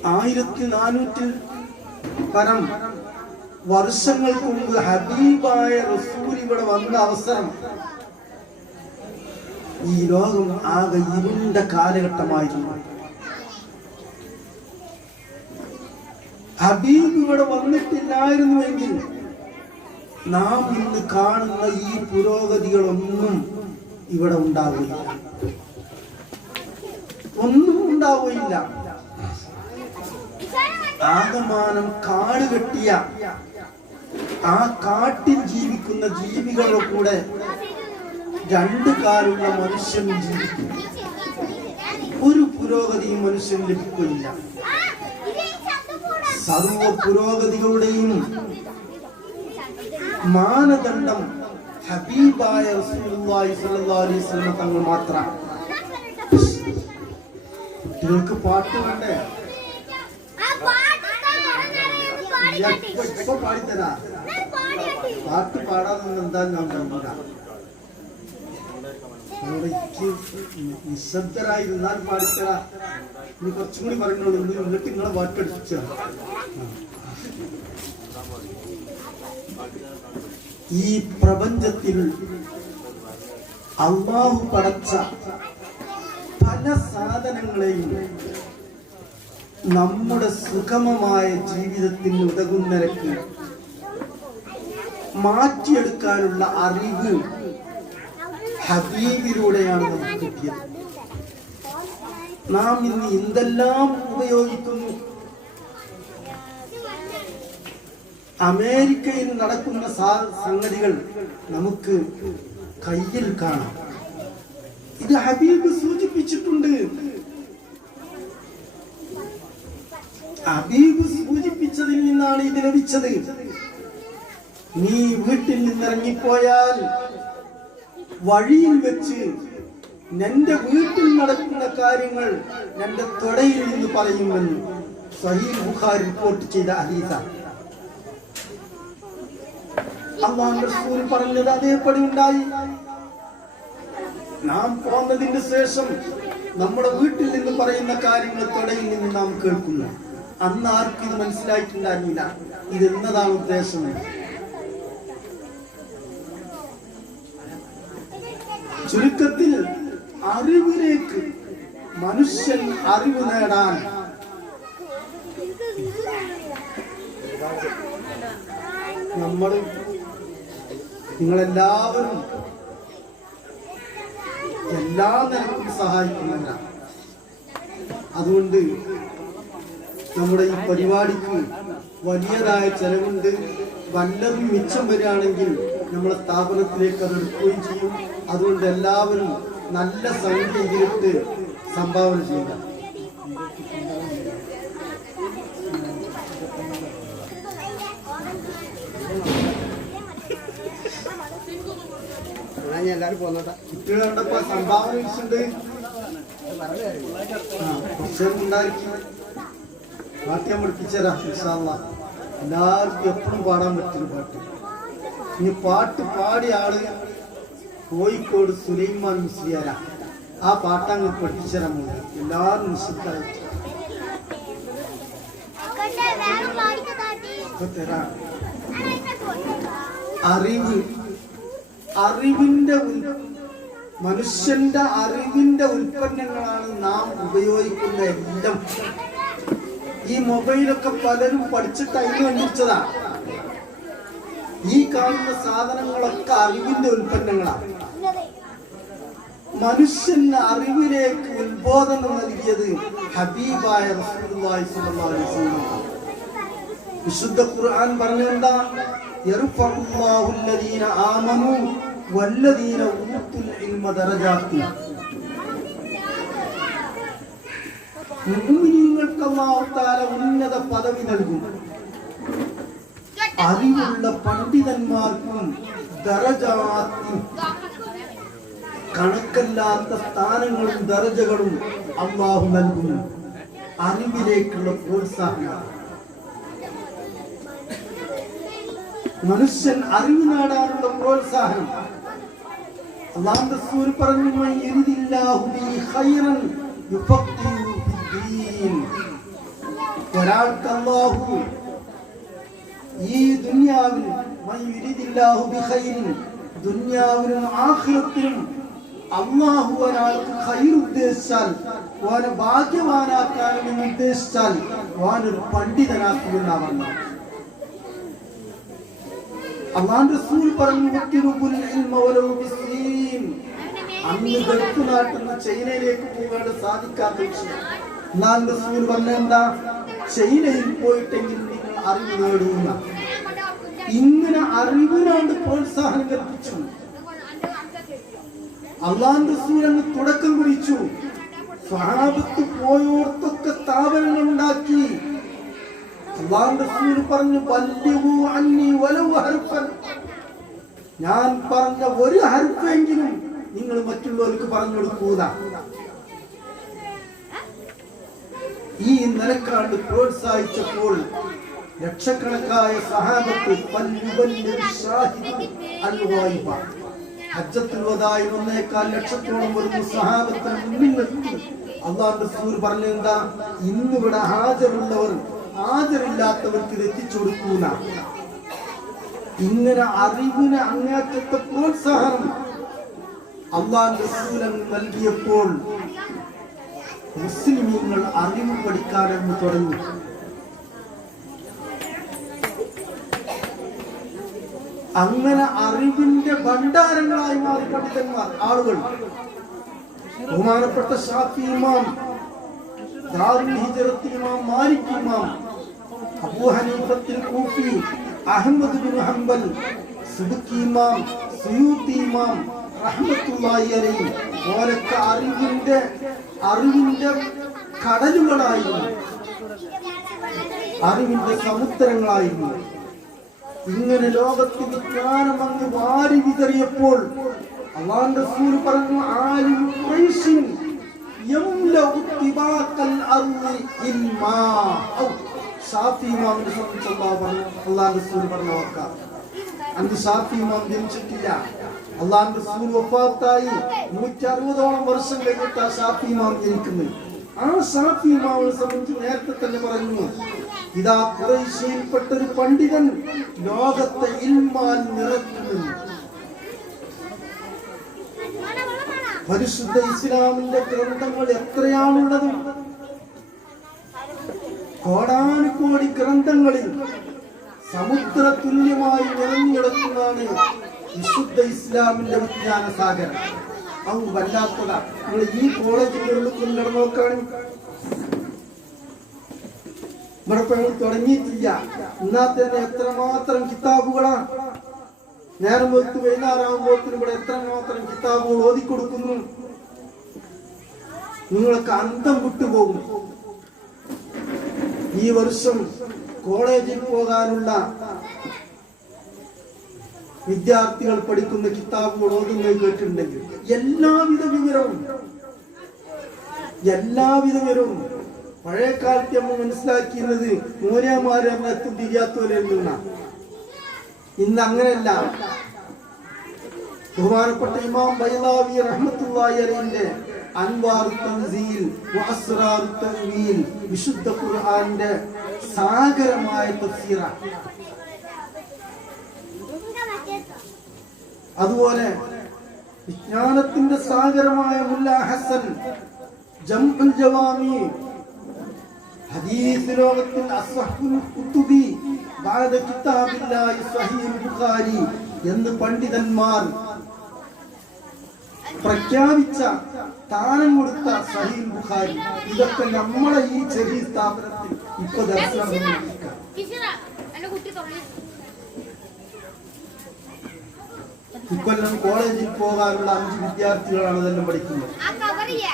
1400 പരം വർഷങ്ങൾക്ക് മുമ്പ് ഹബീബായ റസൂൽ ഇവിടെ വന്ന അവസരം ഈ ലോകം ആകെ ഇരുണ്ട കാലഘട്ടമായിരുന്നു. ഹബീബ് ഇവിടെ വന്നിട്ടില്ലായിരുന്നുവെങ്കിൽ നാം ഇന്ന് കാണുന്ന ഈ പുരോഗതികളൊന്നും ഇവിടെ ഉണ്ടാവില്ല, ഒന്നും ഉണ്ടാവുകയില്ല. ആകമാനം കാട് കെട്ടിയ ആ കാട്ടിൽ ജീവിക്കുന്ന ജീവികളുടെ കൂടെ 2 കാലുള്ള മനുഷ്യൻ ജീവിക്കും. ഒരു പുരോഗതിയും മനുഷ്യൻ ലഭിക്കുകയില്ല. സർവ പുരോഗതികളുടെയും മാനദണ്ഡം ഹബീബായ റസൂലുള്ളാഹി സ്വല്ലല്ലാഹു അലൈഹി വസല്ലം തങ്ങൾ മാത്രമാണ്. കുട്ടികൾക്ക് പാട്ട് വേണ്ടേ? ഇപ്പൊ പാടിത്തരാ. പാട്ട് പാടാതൊന്നും എന്താ ഞാൻ കണ്ടില്ല. നിശബ്ദരായിരുന്നാൽ പാടിത്തരാ. ഇനി കുറച്ചും കൂടി പറഞ്ഞോളൂ. എന്നിട്ട് നിങ്ങളെ പാട്ടടിച്ച ഈ പ്രപഞ്ചത്തിൽ അല്ലാഹു പടച്ച പല സാധനങ്ങളെയും നമ്മുടെ സുഗമമായ ജീവിതത്തിന് ഉതകുന്നവർക്ക് മാറ്റിയെടുക്കാനുള്ള അറിവ് ഹബീബിലൂടെയാണ് നമുക്ക് കിട്ടിയത്. നാം ഇന്ന് എന്തെല്ലാം ഉപയോഗിക്കുന്നു. അമേരിക്കയിൽ നടക്കുന്ന സംഗതികൾ നമുക്ക് കയ്യിൽ കാണാം. ഇത് ഹബീബ് സൂചിപ്പിച്ചിട്ടുണ്ട്. ഹബീബ് സൂചിപ്പിച്ചതിൽ നിന്നാണ് ഇത് ലഭിച്ചത്. നീ വീട്ടിൽ നിന്നിറങ്ങിപ്പോയാൽ വഴിയിൽ വെച്ച് നിന്റെ വീട്ടിൽ നടക്കുന്ന കാര്യങ്ങൾ നിന്റെ തൊടയിൽ നിന്ന് പറയുമെന്ന് സഹീഹ് ബുഖാരി റിപ്പോർട്ട് ചെയ്ത ഹദീസാണ്. അല്ലാഹു റസൂൽ പറഞ്ഞത് അതേപടി ഉണ്ടായി. നാം പോന്നതിന് ശേഷം നമ്മുടെ വീട്ടിൽ നിന്ന് പറയുന്ന കാര്യങ്ങൾ തൊടയിൽ നിന്ന് നാം കേൾക്കുന്നു. അന്ന് ആർക്കും ഇത് മനസ്സിലായിട്ടുണ്ടായിരുന്നില്ല ഇതെന്നതാണ് ഉദ്ദേശം. ചുരുക്കത്തിൽ അറിവിലേക്ക് മനുഷ്യൻ അറിവ് നേടാൻ നിങ്ങളെല്ലാവരും എല്ലാ നിലക്കും സഹായിക്കുന്നവരാണ്. അതുകൊണ്ട് നമ്മുടെ ഈ പരിപാടിക്ക് വലിയതായ ചെലവുണ്ട്. വല്ലതും മിച്ചം വരികയാണെങ്കിൽ നമ്മളെ സ്ഥാപനത്തിലേക്ക് അത് എടുക്കുകയും ചെയ്യും. അതുകൊണ്ട് എല്ലാവരും നല്ല സംഖ്യ ഇതിലിട്ട് സംഭാവന ചെയ്യുക. എല്ലാരും പോന്നോട്ടാ കുട്ടികളുണ്ടപ്പോ സംഭാവന വെച്ചിട്ടുണ്ട്. ഉണ്ടാക്കി പാട്ട് ഞാൻ പഠിപ്പിച്ചരാ. ഇൻഷാ അല്ലാഹ് എല്ലാവർക്കും എപ്പോഴും പാടാൻ പറ്റുന്ന പാട്ട്. ഇനി പാട്ട് പാടിയ ആള് കോഴിക്കോട് സുലൈമാൻ മുസ്ലിയാരാ. ആ പാട്ടങ്ങ് പഠിപ്പിച്ചരാൻ പോകുന്നത് എല്ലാവരും നിശ്ചിതായിട്ട് അറിവിന്റെ മനുഷ്യന്റെ അറിവിന്റെ ഉൽപ്പന്നങ്ങളാണ് നാം ഉപയോഗിക്കുന്ന എല്ലാം. ഈ മൊബൈലൊക്കെ പലരും പഠിച്ചിട്ട് അതിന് കണ്ടുപിടിച്ചതാണ്. ഈ കാണുന്ന സാധനങ്ങളൊക്കെ അറിവിന്റെ ഉൽപ്പന്നങ്ങളാണ്. മനുഷ്യന് അറിവിലേക്ക് ഉത്ബോധനം നൽകിയത് ഹബീബായ റസൂലുള്ളാഹി സ്വല്ലല്ലാഹു അലൈഹി വസല്ലം. വിശുദ്ധ ഖുർആൻ പറഞ്ഞെന്താ? യർഫഉല്ലാഹു അല്ലദീന ആമനൂ വല്ലദീന ഊതുൽ ഇൽമ ദറജാത്തി. മുഅ്മിനീങ്ങൾക്ക് അല്ലാഹു തആല ഉന്നത പദവി നൽകും. അറിവുള്ള പണ്ഡിതന്മാർക്കും ദറജാത്തി കണക്കല്ലാത്ത സ്ഥാനങ്ങളും ദറജകളും അല്ലാഹു നൽകും. അറിവിലേക്കുള്ള പ്രോത്സാഹനം. മനുഷ്യൻ അറിവ് നേടാനുള്ള പ്രോത്സാഹനം. അല്ലാഹു റസൂൽ പറഞ്ഞു, മൻ യുരിദില്ലാഹു ബിഹി ഖൈറൻ യുഫഖിഹു ഫിദ്ദീൻ. ഒരാൾക്ക് അല്ലാഹു ഈ ദുനിയാവിൽ മൻ യുരിദില്ലാഹു ബിഖൈറിൻ, ദുനിയാവിലും ആഖിറത്തിലും അല്ലാഹു ഒരാൾക്ക് ഖൈർ ഉദ്ദേശിച്ചാൽ, ഓനെ ഭാഗ്യവാനാക്കാനും ഉദ്ദേശിച്ചാൽ ഓനൊരു പണ്ഡിതനാക്കുമെന്നാണ് അല്ലാഹു റസൂൽ പറഞ്ഞു. അന്ന് ഗൾഫ് നാട്ടിൽ നിന്ന് ചൈനയിലേക്ക് പോകാൻ സാധിക്കാത്ത വിഷയം. എന്നാൽ റസൂൽ പറഞ്ഞെന്താ? ചൈനയിൽ പോയിട്ടെങ്കിൽ നിങ്ങൾ അറിവ് നേടുന്ന. ഇങ്ങനെ അറിവിനോട് പ്രോത്സാഹനം കൽപ്പിച്ചു. അല്ലാഹു റസൂൽ അങ്ങ് തുടക്കം കുറിച്ചു. സ്വഹാബത്ത് പോയോർത്തൊക്കെ സ്ഥാപനങ്ങൾ ഉണ്ടാക്കി. അല്ലാഹു റസൂൽ പറഞ്ഞു, ബല്ലിഗു അന്നി വലൗ ഹർഫൻ. ഞാൻ പറഞ്ഞ ഒരു ഹർഫെങ്കിലും നിങ്ങൾ മറ്റുള്ളവർക്ക് പറഞ്ഞു കൊടുക്കുക. ഈ നിലക്കാണ്ട് പ്രോത്സാഹിച്ചപ്പോൾ ലക്ഷക്കണക്കായ സഹാബത്ത് ഹജ്ജത്തുൽ വദാഇൽ 1.25 ലക്ഷത്തോളം വരുന്ന സഹാബത്തിന് മുന്നിൽ നിർത്തി അല്ലാഹു റസൂൽ പറഞ്ഞെന്താ? ഇന്നിവിടെ ഹാജറുള്ളവർ ഹാജറില്ലാത്തവർക്ക് ഇത് എത്തിച്ചു കൊടുക്കൂല. ഇങ്ങനെ അറിവിന് അങ്ങേറ്റത്തെ പ്രോത്സാഹനം അല്ലാഹു റസൂൽ നൽകിയപ്പോൾ മുസ്ലിമീങ്ങൾ അറിവ് പഠിക്കാനെന്ന് തുടങ്ങി. അങ്ങനെ അറിവിന്റെ ഭണ്ഡാരങ്ങളായി മാറി പണ്ഡിതന്മാർ, ആളുകൾ. ബഹുമാനപ്പെട്ട ഷാഫി ഇമാം ദാറുൽ ഹിജ്റത്ത് ഇമാം മാലിക് ഇമാം, Abu ഹനീഫത്തുൽ കൂഫി, Ahmad bin Hanbal, Subki ഇമാം, സുയൂത്തി ഇമാം റഹ്മത്തുള്ളാഹി അലൈഹി ഓരൊക്കെ അറിവിന്റെ കടലുകളായിരുന്നു, അറിവിന്റെ സമുദ്രങ്ങളായിരുന്നു. ഇങ്ങനെ ലോകത്ത് വിജ്ഞാനം അങ്ങ് വാരി വിതറിയപ്പോൾ അല്ലാഹുവിന്റെ റസൂൽ പറഞ്ഞു, ആലിം ഖുറൈശിൻ യംലഉ തിബാഖൽ അർളി ഇൽമാ. ഷാഫി ഇമാമിനെ സംബന്ധിച്ച് അല്ലാഹുവിന്റെ റസൂൽ പറഞ്ഞു, അന്ന് ഷാഫി ഇമാം ജനിച്ചിട്ടില്ല. അല്ലാഹുവിന്റെ റസൂൽ വഫാത്തായി 160ഓളം വർഷം കഴിഞ്ഞിട്ട് ആ ഷാഫി ഇമാം ജനിക്കുന്നത്. ആ ഷാഫി ഇമാമിനെ സംബന്ധിച്ച് നേരത്തെ തന്നെ പറഞ്ഞു, ഇതാ ഖുറൈശിൽപ്പെട്ട ഒരു പണ്ഡിതൻ ലോകത്തെ ഇൽമാൽ നിറയ്ക്കുന്നു. പരിശുദ്ധ ഇസ്ലാമിന്റെ ഗ്രന്ഥങ്ങൾ എത്രയാണുള്ളത്? കോടാനുകോടി ഗ്രന്ഥങ്ങളിൽ സമുദ്ര തുല്യമായി നിറഞ്ഞിടക്കുന്നതാണ് വിശുദ്ധ ഇസ്ലാമിന്റെ വിജ്ഞാന സാഗരം. അത് വല്ലാത്തതാ. നിങ്ങൾ ഈ കോളേജിന്റെ ഉള്ളിൽ കൊണ്ടു നോക്കാണ്, ഇവിടെ തുടങ്ങിയിട്ടില്ല. എന്നാൽ തന്നെ എത്രമാത്രം കിതാബുകളാണ്. നേരം വെച്ച് വൈകുന്നേരമാകുമ്പോഴത്തേനും ഇവിടെ എത്രമാത്രം കിതാബുകൾ ഓതിക്കൊടുക്കുന്നു. നിങ്ങൾക്ക് അന്തം വിട്ടുപോകും. ഈ വർഷം കോളേജിൽ പോകാനുള്ള വിദ്യാർത്ഥികൾ പഠിക്കുന്ന കിതാബുകൾ ഓതുന്നത് കേട്ടിട്ടുണ്ടെങ്കിൽ എല്ലാവിധ വിവരവും പഴയ കാലത്ത് നമ്മൾ മനസ്സിലാക്കിയിരുന്നത് മോര്യാമാരെ എത്തും തിരിയാത്തവരിൽ നിന്നാണ്. ഇന്ന് അങ്ങനെയല്ല. ബഹുമാനപ്പെട്ട ഇമാം ബൈളാവി റഹ്മത്തുള്ളാഹി അലൈഹിന്റെ അൻവാറു തൻസീൽ വഅസ്റാറു തൻവീൽ വിശുദ്ധ ഖുർആന്റെ സാഗരമായ തഫ്സീറ. അതുപോലെ വിജ്ഞാനത്തിന്റെ സാഗരമായ മുല്ല ഹസൻ ജംഉൽ ജവാമി, ഹദീസ് ലോകത്തിൽ അസ്ഹഹുൽ കുതുബി ബഅദ കിതാബില്ലാഹി സഹീഹുൽ ബുഖാരി എന്ന് പണ്ഡിതന്മാർ പ്രഖ്യാപിച്ച സ്ഥാനം കൊടുത്ത സഹീഹുൽ ബുഖാരി, ഇതൊക്കെ നമ്മളെ ഈ ചെറിയ സ്ഥാപനത്തിൽ ഇപ്പൊ ദർശനം. ഇക്കൊല്ലം കോളേജിൽ പോകാനുള്ള 5 വിദ്യാർത്ഥികളാണ് ഇതെല്ലാം പഠിക്കുന്നത്.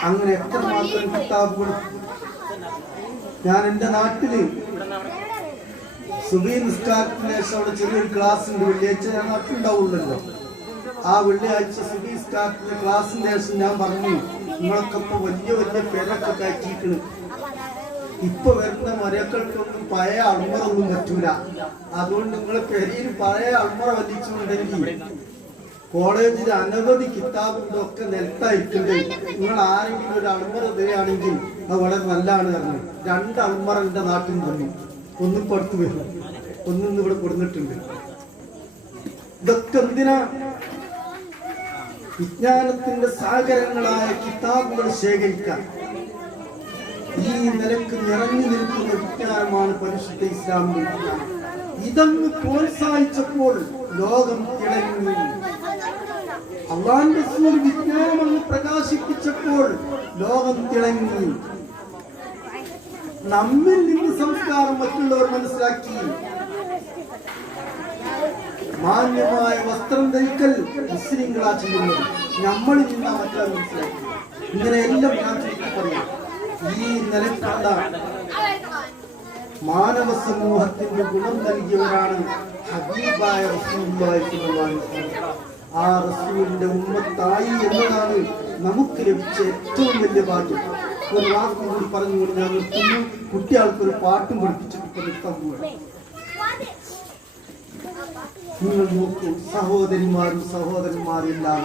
അങ്ങനെ എത്രമാത്രം കിതാബുകൾ. ഞാൻ എന്റെ നാട്ടില് സുബഹി നിസ്കാരത്തിന് ശേഷം അവിടെ ചെറിയൊരു ക്ലാസ് ഉണ്ട്. വെള്ളിയാഴ്ച ഞാൻ നാട്ടിലുണ്ടാവുള്ളല്ലോ. ആ വെള്ളിയാഴ്ച സുബഹി നിസ്കാരത്തിന്റെ ക്ലാസ്സിന്റെ ശേഷം ഞാൻ പറഞ്ഞു, നിങ്ങളൊക്കെ ഇപ്പൊ വലിയ പേരൊക്കെ കയറ്റിയിരിക്കണ്. ഇപ്പൊ വരുന്ന മരക്കൾക്കൊന്നും പഴയ അൾമറൊന്നും പറ്റൂല. അതുകൊണ്ട് നിങ്ങളെ പെരിയിൽ പഴയ അൾമറ വലിച്ചുകൊണ്ടെങ്കിൽ കോളേജിൽ അനവധി കിതാബുകളും ഒക്കെ നിലത്തായിട്ടുണ്ട്. നിങ്ങൾ ആരെങ്കിലും ഒരു അൾമറ തരികയാണെങ്കിൽ അത് വളരെ നല്ലതാണ് പറഞ്ഞു. 2 അൾമറ എന്റെ നാട്ടിൽ വന്നു. ഒന്നും പുറത്തു വരും, ഒന്നും ഇവിടെ കൊടുത്തിട്ടുണ്ട്. ഇതൊക്കെ എന്തിനാ? വിജ്ഞാനത്തിന്റെ സാഗരങ്ങളായ കിതാബുകൾ ശേഖരിക്കാൻ. ഈ നിലക്ക് നിറഞ്ഞു നിൽക്കുന്ന വിജ്ഞാനമാണ് പരിശുദ്ധ ഇസ്ലാമിന്റെ വിജ്ഞാനം. ഇതങ്ങ് പ്രോത്സാഹിച്ചപ്പോൾ ലോകം തിളങ്ങി. അല്ലാഹുവിന്റെ റസൂൽ വിജ്ഞാനം അങ്ങ് പ്രകാശിപ്പിച്ചപ്പോൾ ലോകം തിളങ്ങി. നമ്മിൽ നിന്ന് സംസ്കാരം മറ്റുള്ളവർ മനസ്സിലാക്കി. മാന്യമായ വസ്ത്രം ധരിക്കൽ മുസ്ലിങ്ങളാ ചെയ്യുന്നത്, നമ്മളിൽ നിന്നാ മറ്റുള്ളവർ മനസ്സിലാക്കി. ഇങ്ങനെയെല്ലാം ഞാൻ ചുരുക്കി പറയാം. ഈ നിലക്കുള്ള മാനവ സമൂഹത്തിന്റെ ഗുണം നൽകിയവരാണ് ഹബീബായ റസൂലുള്ളാഹി സ്വല്ലല്ലാഹു അലൈഹി വസല്ലം. ആ റസൂലിന്റെ ഉമ്മത്തായി എന്നതാണ് നമുക്ക് ലഭിച്ച ഏറ്റവും വലിയ ഭാഗ്യം. ഒരു വാക്ക് കൂടി പറഞ്ഞുകൊണ്ട് ഞാൻ നിർത്തുന്നു. കുട്ടികൾക്കൊരു പാട്ടും പഠിപ്പിച്ചിട്ട് നിർത്താൻ പോവുകയാണ്. നിങ്ങൾ നോക്കൂ, സഹോദരന്മാരും എല്ലാം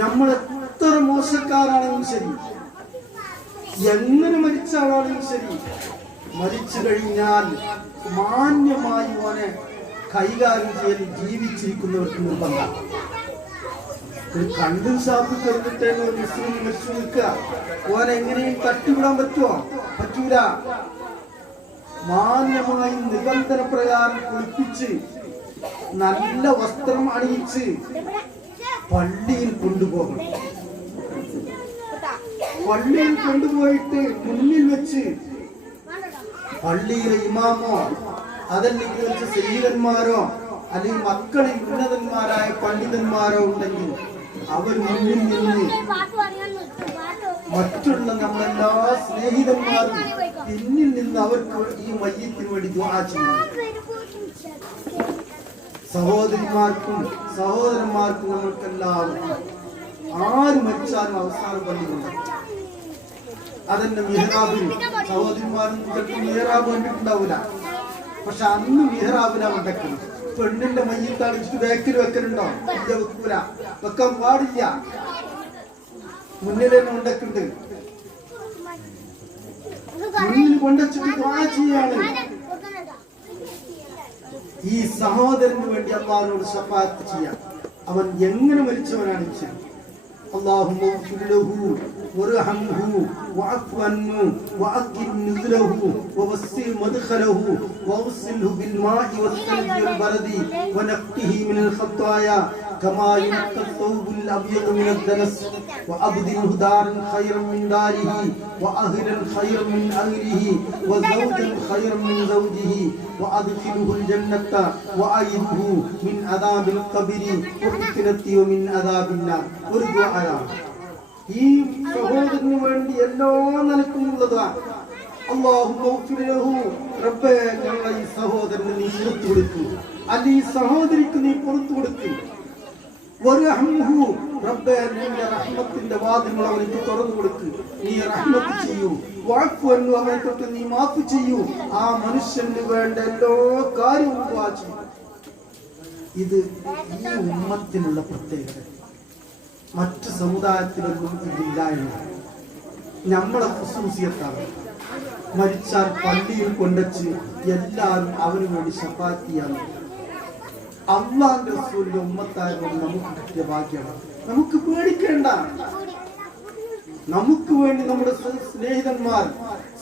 നമ്മൾ എത്ര മോശക്കാരാണെങ്കിലും ശരി, എങ്ങനെ മരിച്ച ആളാണെങ്കിലും ശരി, മരിച്ചു കഴിഞ്ഞാൽ മാന്യമായി ഓനെ കൈകാര്യം ചെയ്യൽ ജീവിച്ചിരിക്കുന്നവർക്ക് നിർബന്ധം. ഒരു കണ്ടും ഷാപ്പിൽ കഴിഞ്ഞിട്ടേ മുസ്ലിം മരിച്ചു നിൽക്കുക, ഓനെ എങ്ങനെയും തട്ടിവിടാൻ പറ്റുമോ? പറ്റൂല. മാന്യമായി നിബന്ധന പ്രകാരം കുളിപ്പിച്ച് നല്ല വസ്ത്രം അണിയിച്ച് പള്ളിയിൽ കൊണ്ടുപോകണം. പള്ളിയിൽ കൊണ്ടുപോയിട്ട് മുന്നിൽ വെച്ച് പള്ളിയിലെ ഇമാമോ അതല്ലെങ്കിൽ വെച്ച് സയ്യിദന്മാരോ അല്ലെങ്കിൽ മക്കളിൽ ഉന്നതന്മാരായ പണ്ഡിതന്മാരോ ഉണ്ടെങ്കിൽ അവർ മുന്നിൽ നിന്ന് മറ്റുള്ള നമ്മളെല്ലാ സ്നേഹിതന്മാരും പിന്നിൽ നിന്ന് അവർക്ക് ഈ മയ്യത്തിന് വേണ്ടി ദുആ ചെയ്യും. സഹോദരിമാർക്കും സഹോദരന്മാർക്കും നമ്മൾക്കെല്ലാവർക്കും ആര് മരിച്ചാലും അവസാനം പള്ളിയുണ്ട്. അതെന്നെ മിഹ്റാബിൽ സഹോദരിമാരും ചിലപ്പോൾ മിഹ്റാബ് കണ്ടിട്ടുണ്ടാവില്ല. പക്ഷെ അന്ന് മിഹ്റാബിലാണ് ഉണ്ടാക്കുന്നത്. പെണ്ണിന്റെ മയ്യത്തടിച്ചിട്ട് ബാക്കിൽ വെക്കലുണ്ടോ? ഇല്ല, വെക്കൂല, വെക്കാൻ പാടില്ല. മുന്നിൽ തന്നെ ഉണ്ടാക്കുന്നുണ്ട്. മുന്നിൽ കൊണ്ടുവച്ചിട്ട് ദുആ ചെയ്യാണ്. ഈ സഹോദരന് വേണ്ടി അല്ലാഹുവോട് ശഫാഅത്ത് ചെയ്യാം. അവൻ എങ്ങനെ മരിച്ചവനാണ് ശരി. اللهم اغفر له وارحمه واعف عنه واكرم نزله ووسع مدخله واغسله بالماء والثلج والبرد ونقه من الخطايا كما ينقى الثوب الابيض من الدنس وابدله دارا خيرا من داره واهلا خيرا من اهله وزوجا خيرا من زوجه وادخله الجنه واعيذه من عذاب القبر وفتنه ومن عذاب النار. ഈ സഹോദരന് വേണ്ടി എല്ലാ നിലക്കുമുള്ളതാണ്. അല്ലാഹുമ്മ ഗ്ഫിർ ലഹു, റബ്ബേ ഞങ്ങളെ ഈ സഹോദരന് നീ പുറത്തു കൊടുക്കൂ, അല്ല ഈ സഹോദരിക്ക് നീ പുറത്തു കൊടുക്കൂ. വറഹ്മഹു, റബ്ബേ നിന്റെ റഹ്മത്തിന്റെ വാതിലുകൾ അവർക്ക് തുറന്നു കൊടുക്കൂ, നീ റഹ്മത്ത് ചെയ്യൂ. വഅഫു അൻഹു, അവനെ തൊട്ട് നീ മാഫ് ചെയ്യൂ. ആ മനുഷ്യന് വേണ്ട എല്ലാ കാര്യവും ദുആ ചെയ്യൂ. ഇത് ഈ ഉമ്മത്തിനുള്ള പ്രത്യേകത. മറ്റു സമുദായത്തിലൊന്നും ഇതില്ല എന്നാണ് നമ്മളെ ഖുസൂസിയത്താണ്. മരിച്ചാൽ പള്ളിയിൽ കൊണ്ടുവച്ച് എല്ലാവരും അവന് വേണ്ടി ശഫാഅത്ത് ചെയ്യാൻ അല്ലാഹുവിന്റെ റസൂലിന്റെ ഉമ്മത്തായതുകൊണ്ട് നമുക്ക് കിട്ടിയ ഭാഗ്യമാണ്. നമുക്ക് പേടിക്കേണ്ട. നമുക്ക് വേണ്ടി നമ്മുടെ സ്നേഹിതന്മാർ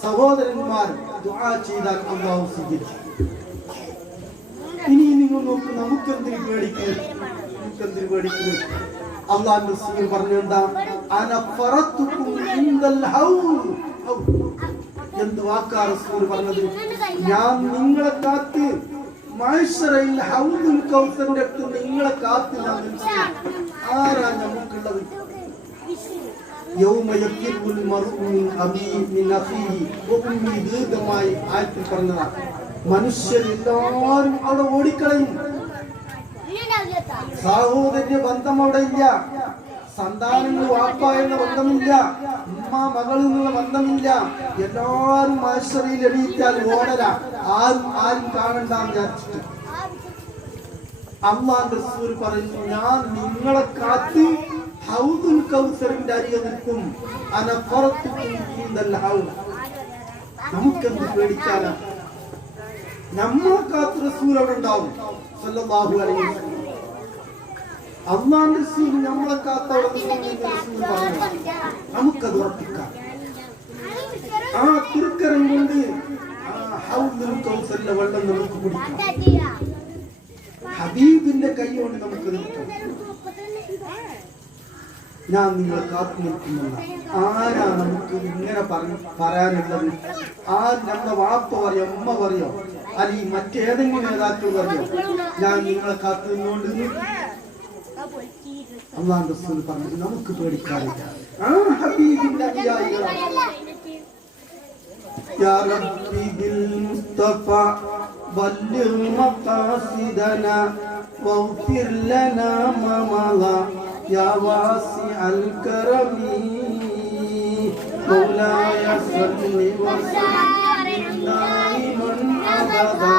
സഹോദരന്മാർ ദുആ ചെയ്താൽ അല്ലാഹു സ്വീകരിക്കും. ഇനി നിങ്ങൾ നോക്ക്, നമുക്കെന്തിനു പേടിക്കുന്നത്? നമുക്കെന്തിനു പേടിക്കുന്നത്? അല്ലാഹുവിന്റെ റസൂൽ പറഞ്ഞെന്താ? അന ഫറത്തുകും ഇൻദൽ ഹൗൽ. എന്ത് വാക്കാ റസൂൽ പറഞ്ഞത്? ഞാൻ നിങ്ങളെ കാത്ത് മഹ്ശറയിൽ ഹൗദുൽ കൗസറിന്റെ അടുത്ത് നിങ്ങളെ കാത്ത് ഞാൻ നിൽക്കും. ആരാ നമുക്കുള്ളത്? യൗമ യഖിറുൽ മർഉ മിൻ അബീഹി മിൻ അഖീഹി വഉമ്മി, ദീർഘമായി ആയത്തിൽ പറഞ്ഞതാ. മനുഷ്യരെല്ലാവരും അവിടെ ഓടിക്കളയും. സഹോദര്യ ബന്ധം അവിടെ ഇല്ല. സന്താനങ്ങൾ വാപ്പ എന്ന ബന്ധമില്ല. ഉമ്മ മകൾ എന്നുള്ള ബന്ധമില്ല. എല്ലാവരും മഹ്ശറിൽ എണീറ്റാൽ ഓടല. ആരും കാണണ്ടെന്ന് വിചാരിച്ചിട്ട് അല്ലാഹുവിന്റെ റസൂൽ പറയുന്നു, ഞാൻ നിങ്ങളെ കാത്ത് ഹൗദുൽ കൗസറിന്റെ അരികെ നിൽക്കും. അന ഫറത്തുകും ഇൻദൽ ഹൗൽ. നമുക്കെന്ത് പേടിക്കാനാ? നമ്മളെ കാത്ത് റസൂൽ അവിടെ ഉണ്ടാവും സല്ലല്ലാഹു അലൈഹി വസല്ലം. അല്ലാഹുവിന്റെ റസൂൽ നമ്മളെ കാത്ത് അവിടെ റസൂൽ പറഞ്ഞു. നമുക്കത് ഉറപ്പിക്കാം. ആ തിരുക്കരം കൊണ്ട് ആ ഹൗദുൽ കൗസറിന്റെ വെള്ളം നമുക്ക് കുടിക്കാം. ഹബീബിന്റെ കൈ കൊണ്ട് നമുക്ക് നിൽക്കാം. ഞാൻ നിങ്ങളെ കാത്തു നിൽക്കുന്നില്ല. ആരാ നമുക്ക് ഇങ്ങനെ പറയാനുള്ളത്? നമ്മുടെ വാപ്പ പറയോ, ഉമ്മ പറയോ, അല്ലെങ്കിൽ മറ്റേതെങ്കിലും നേതാക്കൾ പറയോ ഞാൻ നിങ്ങളെ കാത്തു നിന്നുകൊണ്ട്? അല്ലാഹുവിന്റെ റസൂൽ പറഞ്ഞു, നമുക്ക് പേടിക്കാനില്ല. ആ ഹബീബിന്റെ അനുയായികളാണ്. യാ റബ്ബി ബിൽ മുസ്തഫ ബല്ലിഗ് മഖാസിദനാ വഗ്ഫിർ ലനാ മാ മളാ യാ വാസിഅൽ കറമി മൗലായ സല്ലി വസല്ലിം ദായിമൻ അബദാ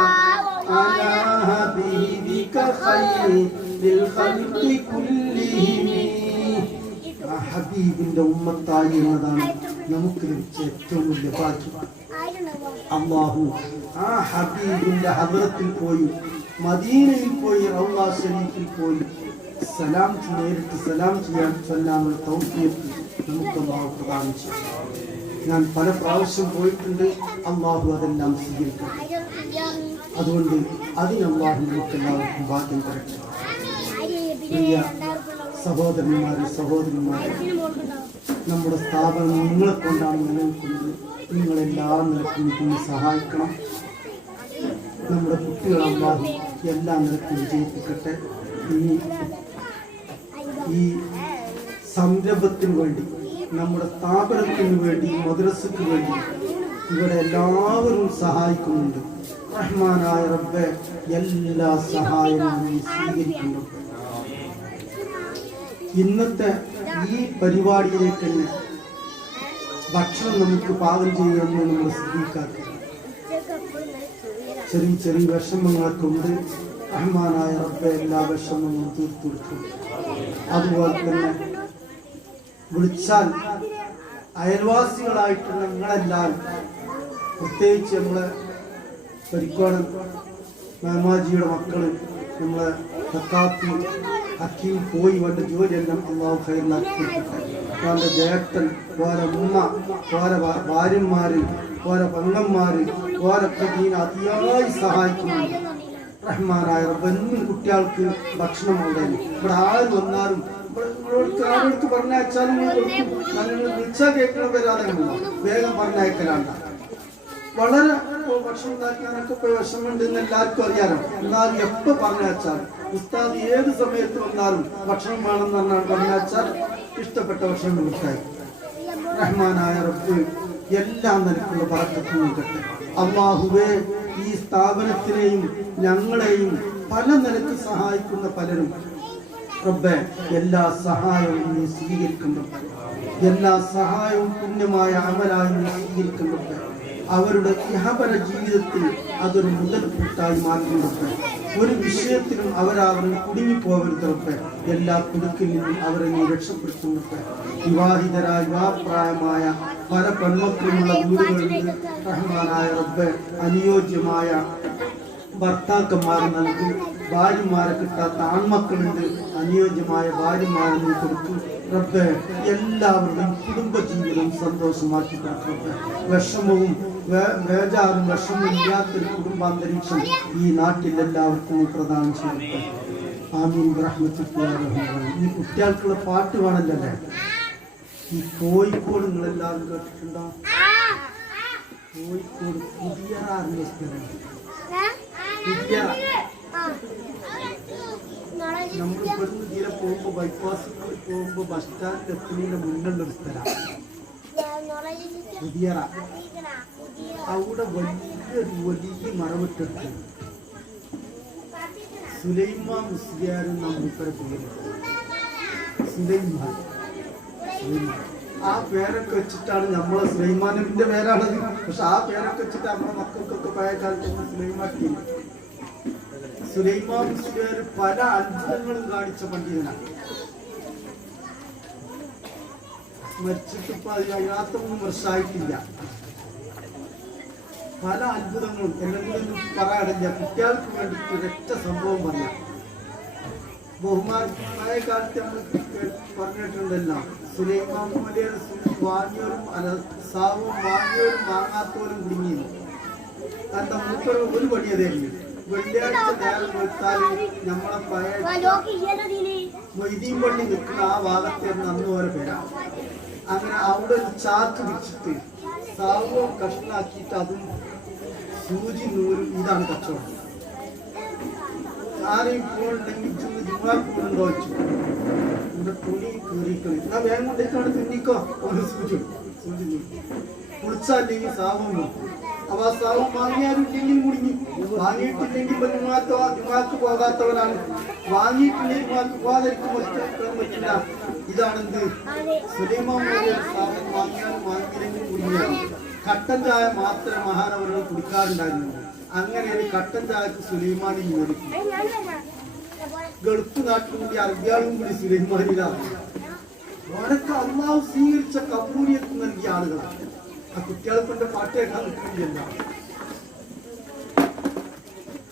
അലാ ഹബീബിക ഖൈറിൽ ഖൽഖി കുല്ലിഹിം. ആ ഹബീബിന്റെ ഉമ്മത്തായി എന്നതാണ് നമുക്ക് ലഭിച്ച ഏറ്റവും വലിയ ഭാഗ്യം. അല്ലാഹു ആ ഹബീബിന്റെ ഹദ്റത്തിൽ പോയി, മദീനയിൽ പോയി, റൗള ശരീഫിൽ പോയി നേരിട്ട് സലാം ചെയ്യാൻ ചൊല്ലാനുള്ള തൗഫീഖ് നമുക്ക് അല്ലാഹു പ്രദാനം ചെയ്യും. ഞാൻ പല പ്രാവശ്യം പോയിട്ടുണ്ട്. അല്ലാഹു അതെല്ലാം സ്വീകരിക്കും. അതുകൊണ്ട് അതിന് അല്ലാഹു നമുക്ക് എല്ലാവർക്കും ഭാഗ്യം തരട്ടെ. പ്രിയ സഹോദരന്മാരെ, സഹോദരിമാരെ, നമ്മുടെ സ്ഥാപനം നിങ്ങളെ കൊണ്ടാണ് നിലനിൽക്കുന്നത്. നിങ്ങളെല്ലാ നിലക്കും ഇതിനെ സഹായിക്കണം. നമ്മുടെ കുട്ടികളെ അല്ലാഹു എല്ലാ നിലക്കും വിജയിപ്പിക്കട്ടെ. ഈ സംരംഭത്തിന് വേണ്ടി, നമ്മുടെ സ്ഥാപനത്തിന് വേണ്ടി, മദ്രസയ്ക്ക് വേണ്ടി ഇവിടെ എല്ലാവരും സഹായിക്കുന്നുണ്ട്. റഹ്മാനായ റബ്ബേ, എല്ലാ സഹായവും സ്വീകരിക്കുന്നു. ഇന്നത്തെ ഈ പരിപാടിയിലേക്ക് തന്നെ ഭക്ഷണം നമുക്ക് പാകം ചെയ്യാമെന്ന് നമ്മൾ ശ്രദ്ധിക്കാത്ത ചെറിയ ചെറിയ വിഷമങ്ങളൊക്കെ ഉണ്ട്. റഹ്മാനായ റബ്ബേ, എല്ലാ വിഷമങ്ങളും തീർത്തെടുക്കും. അതുപോലെ തന്നെ വിളിച്ചാൽ അയൽവാസികളായിട്ടുള്ള നിങ്ങളെല്ലാവരും, പ്രത്യേകിച്ച് നമ്മളെ പരിക്കോടൻ മേമാജിയുടെ മക്കള്, നമ്മളെ തക്കാത്തി ഹക്കീം പോയി വേണ്ട ജോലിയെല്ലാം അള്ളാഹു ഖൈറിലാക്കി കൊടുക്കട്ടെ. അവൻ്റെ ജേട്ടൻ, ഓരോ ഉമ്മ, ഓരോ ഭാര്യന്മാര്, ഓരോ പെങ്ങന്മാര്, ഓരൊക്കെ ദീൻ അതിയായി സഹായിക്കുന്നുണ്ട്. റഹ്മാനായ റബ്ബ്, എന്നും കുട്ടികൾക്ക് ഭക്ഷണം ഉണ്ടായി. ഇവിടെ ആര് വന്നാലും ആരോടുത്ത് പറഞ്ഞയച്ചാലും വിളിച്ചാൽ കേൾക്കണ വരാതെ വേഗം പറഞ്ഞയക്കലാണ്ട. വളരെ ഭക്ഷണം ഉണ്ടാക്കാനൊക്കെ പോയി വിഷമുണ്ട് എന്ന് എല്ലാവർക്കും അറിയാലോ. എന്നാലും എപ്പോൾ പറഞ്ഞയച്ചാൽ ഉസ്താദ് ഏത് സമയത്ത് വന്നാലും ഭക്ഷണം വേണമെന്ന് പറഞ്ഞാൽ പറഞ്ഞയച്ചാൽ ഇഷ്ടപ്പെട്ട ഭക്ഷണം കൊടുക്കായി. റഹ്മാനായ റബ്ബ് എല്ലാ നിലക്കുള്ള ബറക്കത്ത് നൽകട്ടെ. അല്ലാഹുവേ, ഈ സ്ഥാപനത്തിനെയും ഞങ്ങളെയും പല നിലക്ക് സഹായിക്കുന്ന പലരും റബ്ബേ, എല്ലാ സഹായവും നീ സ്വീകരിക്കുന്നുണ്ട്. എല്ലാ സഹായവും പുണ്യമായ അമലായി നീ സ്വീകരിക്കുന്നുണ്ട്. അവരുടെ ഇഹപര ജീവിതത്തിൽ അതൊരു മുതൽക്കൂട്ടായി മാറ്റുന്നുണ്ട്. ഒരു വിഷയത്തിലും അവരവരിൽ കുടുങ്ങിപ്പോകരുത്. എല്ലാ കുടുക്കിൽ നിന്നും അവരെ നീ രക്ഷപ്പെടുത്തുന്നുണ്ട്. വിവാഹിതരായ വിവാഹപ്രായമായ പല പെൺമക്കളുമുള്ള വീടുകളിൽ റഹ്മാനായ റബ്ബേ, അനുയോജ്യമായ ഭർത്താക്കന്മാരെ നൽകി. ഭാര്യമാരെ കിട്ടാത്ത ആൺമക്കളുണ്ട്, അനുയോജ്യമായ ഭാര്യമാരെ നീ കൊടുക്കും റബ്ബേ. എല്ലാവരുടെയും കുടുംബജീവിതം സന്തോഷമാക്കി കൊടുക്കട്ടെ. വിഷമവും വേജാറും വിഷമവും ഇല്ലാത്തൊരു കുടുംബാന്തരീക്ഷം ഈ നാട്ടിൽ എല്ലാവർക്കും പ്രദാനം ചെയ്യട്ടെ. ആമീൻ റഹ്മത്തുള്ളാഹി റഹ്മാൻ. ഈ കുട്ടികൾക്കുള്ള പാട്ട് വേണമല്ലേ? ഈ കോഴിക്കോട് നിങ്ങളെല്ലാവരും കേട്ടിട്ടുണ്ടോ? കോഴിക്കോട് പുതിയ സ്ഥലം, നമ്മൾ ഇവിടുന്ന് തീരെ പോകുമ്പോ ബൈപ്പാസ് പോകുമ്പോ ബസ് സ്റ്റാൻഡിൽ എത്തുന്നതിന്റെ മുന്നിലുള്ളൊരു സ്ഥലം പുതിയറ. അവിടെ വലിയ മറവിട്ടെടുത്ത് സുലൈമാൻ മുസ്ലിയാർ നമ്മുടെ പേര്. സുലൈമാൻ, ആ പേരൊക്കെ വെച്ചിട്ടാണ് നമ്മളെ സുലൈമാനിന്റെ പേരാണത്. പക്ഷെ ആ പേരൊക്കെ വെച്ചിട്ട് നമ്മുടെ മക്കൾക്കൊക്കെ പഴയ കാലത്ത് സുലൈമാൻ ടീം. സുലൈമാൻ മുസ്ലിയാർ പല അത്ഭുതങ്ങളും കാണിച്ച പണ്ഡിതനാണ്. മരിച്ചിട്ട് ഇപ്പൊ അതിനകത്തൊന്നും വർഷമായിട്ടില്ല. പല അത്ഭുതങ്ങളും എല്ലാം കൂടെ ഒന്നും പറയാനില്ല. കുട്ടികൾക്ക് വേണ്ടിയിട്ട് ഒരൊറ്റ സംഭവം പറയാം. ബഹുമാനായ കാലത്ത് നമ്മൾ പറഞ്ഞിട്ടുണ്ടല്ലോ, സുലൈമാൻ മുസ്ലിയാർ വാങ്ങിയവരും സാവും വാങ്ങിയവരും വാങ്ങാത്തവരും കുടുങ്ങിയിരുന്നു. എന്താ മൂപ്പര് ഒരു പണിയതായിരുന്നു. വെള്ളിയാഴ്ച നേരം വെച്ചാൽ നമ്മളെ പഴയ മൊയ്തീൻ പള്ളി നിൽക്കുന്ന ആ ഭാഗത്തായിരുന്നു അന്ന് ഓരോ പേരാ. അങ്ങനെ അവിടെ ഒരു ചാക്ക് വെച്ചിട്ട് സാവോ കഷ്ണാക്കിയിട്ട് അതും സൂചി നൂരും ഇതാണ് കച്ചവടം. ആരെയും പോലുണ്ടെങ്കിൽ ജുമാക്കുണ്ടോ വെച്ചു ഇവിടെ തുണി കീറിക്കളി എന്നാ വേഗം കൊണ്ടേക്കാണ് തുന്നിക്കോ ഒരു സൂചി നൂല് കുളിച്ചല്ലെങ്കിൽ സാവം നോക്കും. അപ്പൊ ആ സാവം വാങ്ങിയാലില്ലെങ്കിൽ മുടിഞ്ഞു. വാങ്ങിയിട്ടില്ലെങ്കിൽ ജുമാക്ക് പോകാത്തവരാണ്. വാങ്ങിയിട്ടില്ലെങ്കിൽ ജുമാക്ക് പോകാതിരിക്കാൻ പറ്റില്ല. ഇതാണെന്ത് സുലൈമാൻ സാവം വാങ്ങിയാലും വാങ്ങിയില്ലെങ്കിൽ മുടിഞ്ഞാണ്. കട്ടൻ ചായ മാത്രമേ മഹാനവറുകൾ കുടിക്കാറുണ്ടായിരുന്നു. അങ്ങനെ ഒരു കട്ടൻ ചായക്ക് സുലൈമാനിൽ മേടിക്കും. ഗൾഫ് നാട്ടിൽ കൂടി അറബിയാളും കൂടി സുലൈമാനിലാണ്. അവരൊക്കെ അള്ളാഹു സ്വീകരിച്ച കബൂലിയത്ത് നൽകിയ ആളുകളാണ്. ആ കുട്ടികളെ കൊണ്ട് പാട്ട് കേൾക്കാൻ നിൽക്കുന്നില്ല.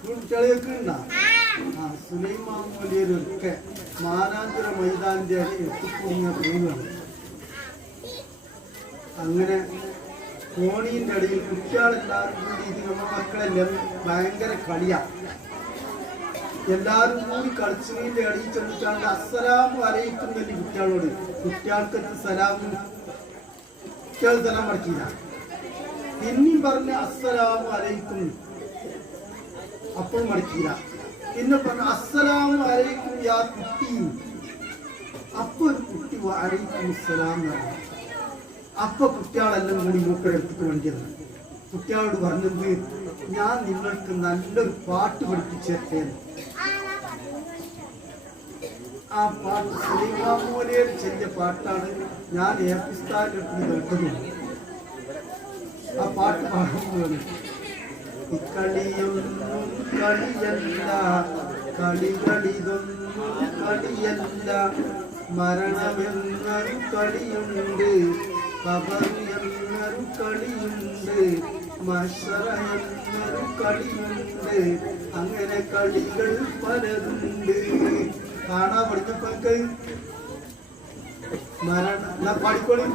കുട്ടികളെ കേൾക്കുന്നുണ്ടാ? ആ സുലൈമാൻ വലിയൊരൊക്കെ മാനാന്തര മൈതാന്റെ എത്തിക്കുടുങ്ങിയ പോവുകയാണ്. അങ്ങനെ കോണീന്റെ അടിയിൽ കുട്ടികളെല്ലാവരും കൂടി ഇത് നമ്മുടെ മക്കളെല്ലാം ഭയങ്കര കളിയാ. എല്ലാവരും കൂടി കളിച്ചതിന്റെ അടിയിൽ ചെന്നിട്ടാണ് അസ്സലാമു അലൈക്കും തന്നെ കുട്ടികളോട്. കുട്ടികൾക്ക് സലാമും കുട്ടികൾ തന്നെ മടക്കിയില്ല. പിന്നെയും പറഞ്ഞ അസ്സലാമു അലൈക്കും, അപ്പോൾ മടക്കിയില്ല. പിന്നെ പറഞ്ഞു അസ്സലാമു അലൈക്കും യാ കുട്ടി, അപ്പൊ ഒരു കുട്ടി അലൈക്കും അസ്സലാം എന്ന് പറഞ്ഞു. അപ്പൊ കുട്ടികളെല്ലാം കൂടി മൂക്കരെടുത്തിട്ട് വേണ്ടിയത്. കുട്ടികളോട് പറഞ്ഞത് ഞാൻ നിങ്ങൾക്ക് നല്ലൊരു പാട്ട് പഠിപ്പിച്ചേർത്തേന്ന്. ആ പാട്ട് സുലൈമാമോലയിൽ ചെറിയ പാട്ടാണ്. ഞാൻ ഏപ്പിസ്ഥാനിൽ കേട്ടതും ആ പാട്ട് പാടുന്നത് കളിയൊന്നും കളിയല്ല, കളികളിതൊന്നും കളിയല്ല, മരണമെന്നൊരു കളിയുണ്ട്, ഖബർ എന്നൊരു കളിയുണ്ട്, മഹ്ശറ എന്നൊരു കളിയുണ്ട്, അങ്ങനെ കളികൾ പലതുണ്ട്. കാണാൻ പഠിച്ചപ്പോൾക്ക് പാടിക്കോളി.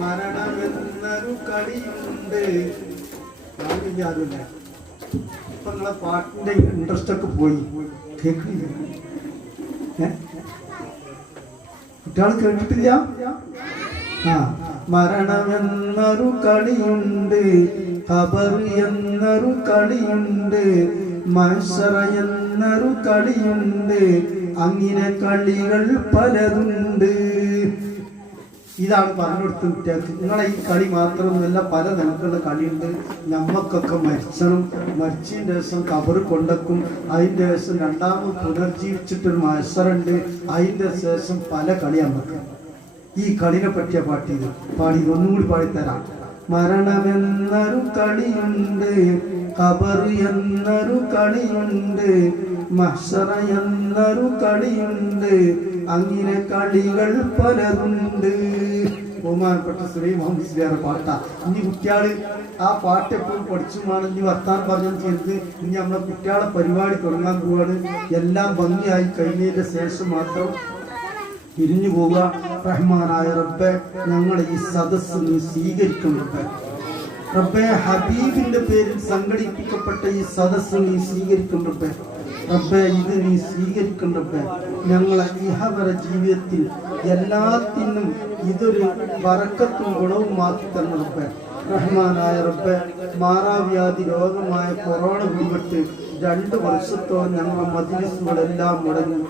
മരണമെന്നൊരു കളിയുണ്ട്. യാതൊല്ല. ഇപ്പൊ നിങ്ങളെ പാട്ടിന്റെ ഇൻട്രസ്റ്റ് ഒക്കെ പോയി. കേൾക്കില്ല, കുട്ടികൾ കേട്ടിട്ടില്ല. ആ മരണമെന്നൊരു കളിയുണ്ട്, ഖബർ എന്നൊരു കളിയുണ്ട്, മഹ്ശറ എന്നൊരു കളിയുണ്ട്, അങ്ങനെ കളികൾ പലതുണ്ട്. ഇതാണ് പറഞ്ഞു കൊടുത്ത കുട്ടികൾക്ക്. നിങ്ങളെ ഈ കളി മാത്രമൊന്നുമല്ല, പല നിലക്കുള്ള കളിയുണ്ട്. നമ്മക്കൊക്കെ മരിച്ചണം, മരിച്ചതിൻ്റെ ദിവസം കബറ് കൊണ്ടക്കും, അതിൻ്റെ ദിവസം രണ്ടാമത് പുനർജീവിച്ചിട്ടൊരു മത്സരമുണ്ട്, അതിൻ്റെ ശേഷം പല കളി നമുക്ക്. ഈ കളിനെ പറ്റിയ പാട്ടിയത് പാടി ഒന്നുകൂടി പാടിത്തരാം. മരണമെന്നൊരു കളിയുണ്ട്, ഖബർ എന്നൊരു കളിയുണ്ട്, മഹ്ശറ എന്നൊരു കളിയുണ്ട്, അങ്ങനെ കളികൾ പലതുണ്ട്. ബഹുമാനപ്പെട്ട സുലൈമാൻ മുഹമ്മദ് മുസ്ലിയാരുടെ പാട്ടാ. ഇനി കുട്ടികള് ആ പാട്ട് എപ്പോഴും പഠിച്ചുമാണ്. ഇനി വർത്താനം പറഞ്ഞത് ചെയ്ത് ഇനി നമ്മളെ കുട്ടികളെ പരിപാടി തുടങ്ങാൻ പോവാണ്. എല്ലാം ഭംഗിയായി കഴിഞ്ഞതിന്റെ ശേഷം മാത്രം പിരിഞ്ഞു പോവുക. റഹ്മാനായ റബ്ബെ, ഞങ്ങളെ ഈ സദസ്സ് നീ സ്വീകരിക്കും റബ്ബെ. റബ്ബെ, ഹബീബിന്റെ പേരിൽ സംഘടിപ്പിക്കപ്പെട്ട ഈ സദസ്സ് നീ സ്വീകരിക്കും റബ്ബെ. റബ്ബെ, ഇത് നീ സ്വീകരിക്കും റബ്ബെ. ഞങ്ങളെ ഇഹവര ജീവിതത്തിൽ എല്ലാത്തിനും ഇതൊരു ബറക്കത്തും ഗുണവും മാറ്റി തന്നെ റബ്ബെ. റഹ്മാനായ റബ്ബെ, മാറാവ്യാധി രോഗമായ കൊറോണ പിടിപെട്ട് 2 വർഷത്തോളം ഞങ്ങളെ മജ്‌ലിസുകളെല്ലാം മുടങ്ങി.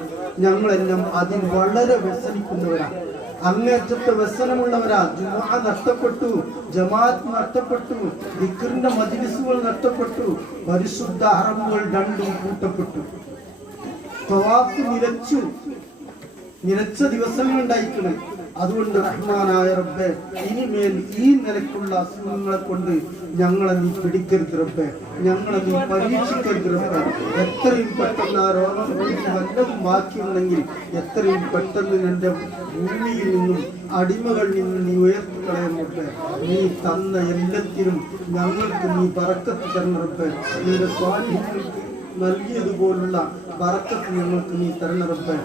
ഞങ്ങളെല്ലാം അതിൽ വളരെ വ്യസനിക്കുന്നവരാണ്, അങ്ങേറ്റത്തെ വ്യസനമുള്ളവരാ. ജുമുഅ നഷ്ടപ്പെട്ടു, ജമാഅത്ത് നഷ്ടപ്പെട്ടു, ദിക്റിന്റെ മജ്‌ലിസുകൾ നഷ്ടപ്പെട്ടു, പരിശുദ്ധ ഹറമുകൾ 2ഉം പൂട്ടപ്പെട്ടു, തവാഫ് നിലച്ച ദിവസങ്ങളുണ്ടായിക്കണം. അതുകൊണ്ട് റഹ്മാനായ റബ്ബെ, ഇനിമേൽ ഈ നിലക്കുള്ള അസുഖങ്ങളെ കൊണ്ട് ഞങ്ങളെ നീ പിടിക്കരുത് റബ്ബെ, ഞങ്ങളെ നീ പരീക്ഷിക്കരുത് റബ്ബെ. എത്രയും പെട്ടെന്ന് ആ രോഗം വല്ലതും ബാക്കിയുണ്ടെങ്കിൽ എത്രയും പെട്ടെന്ന് എൻ്റെ ഭൂമിയിൽ നിന്നും അടിമകളിൽ നിന്നും നീ ഉയർത്തിക്കളയും റബ്ബെ. നീ തന്ന എല്ലാത്തിനും ഞങ്ങൾക്ക് നീ ബറക്കത്ത് തരണം റബ്ബെ. നിന്റെ സ്വാധീനങ്ങൾക്ക് നൽകിയതുപോലുള്ള ബറക്കത്ത് ഞങ്ങൾക്ക് നീ തരണം റബ്ബേ.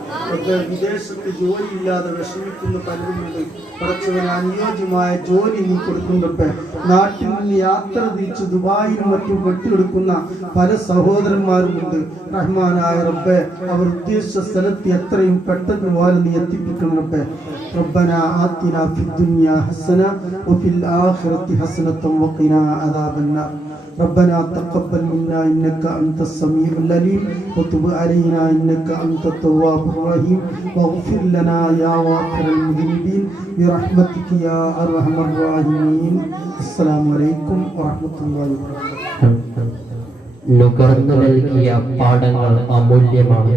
വിദേശത്ത് ജോലിയില്ലാതെ വിഷമിക്കുന്ന പലരുമുണ്ട്. പടച്ചവന് അനുയോജ്യമായ ജോലി നീ കൊടുക്കും റബ്ബേ. നാട്ടിൽ നിന്ന് യാത്ര തിരിച്ച് ദുബായിലും മറ്റും വെട്ടിയെടുക്കുന്ന പല സഹോദരന്മാരുമുണ്ട്. റഹ്മാനായ റബ്ബേ, അവർ ഉദ്ദേശിച്ച സ്ഥലത്ത് എത്രയും പെട്ടെന്ന് പോലെ നീ എത്തിപ്പിക്കണം റബ്ബേ. ربنا آتنا في الدنيا حسنة وفي الآخرة حسنة وقنا عذاب النار. ربنا تقبل منا إنك أنت السميع العليم وتب علينا إنك أنت التواب الرحيم واغفر لنا يا غافر المذنبين برحمتك يا أرحم الراحمين. السلام عليكم ورحمة الله وبركاته. നുകർന്നു നൽകിയ പാഠങ്ങൾ അമൂല്യമാണ്.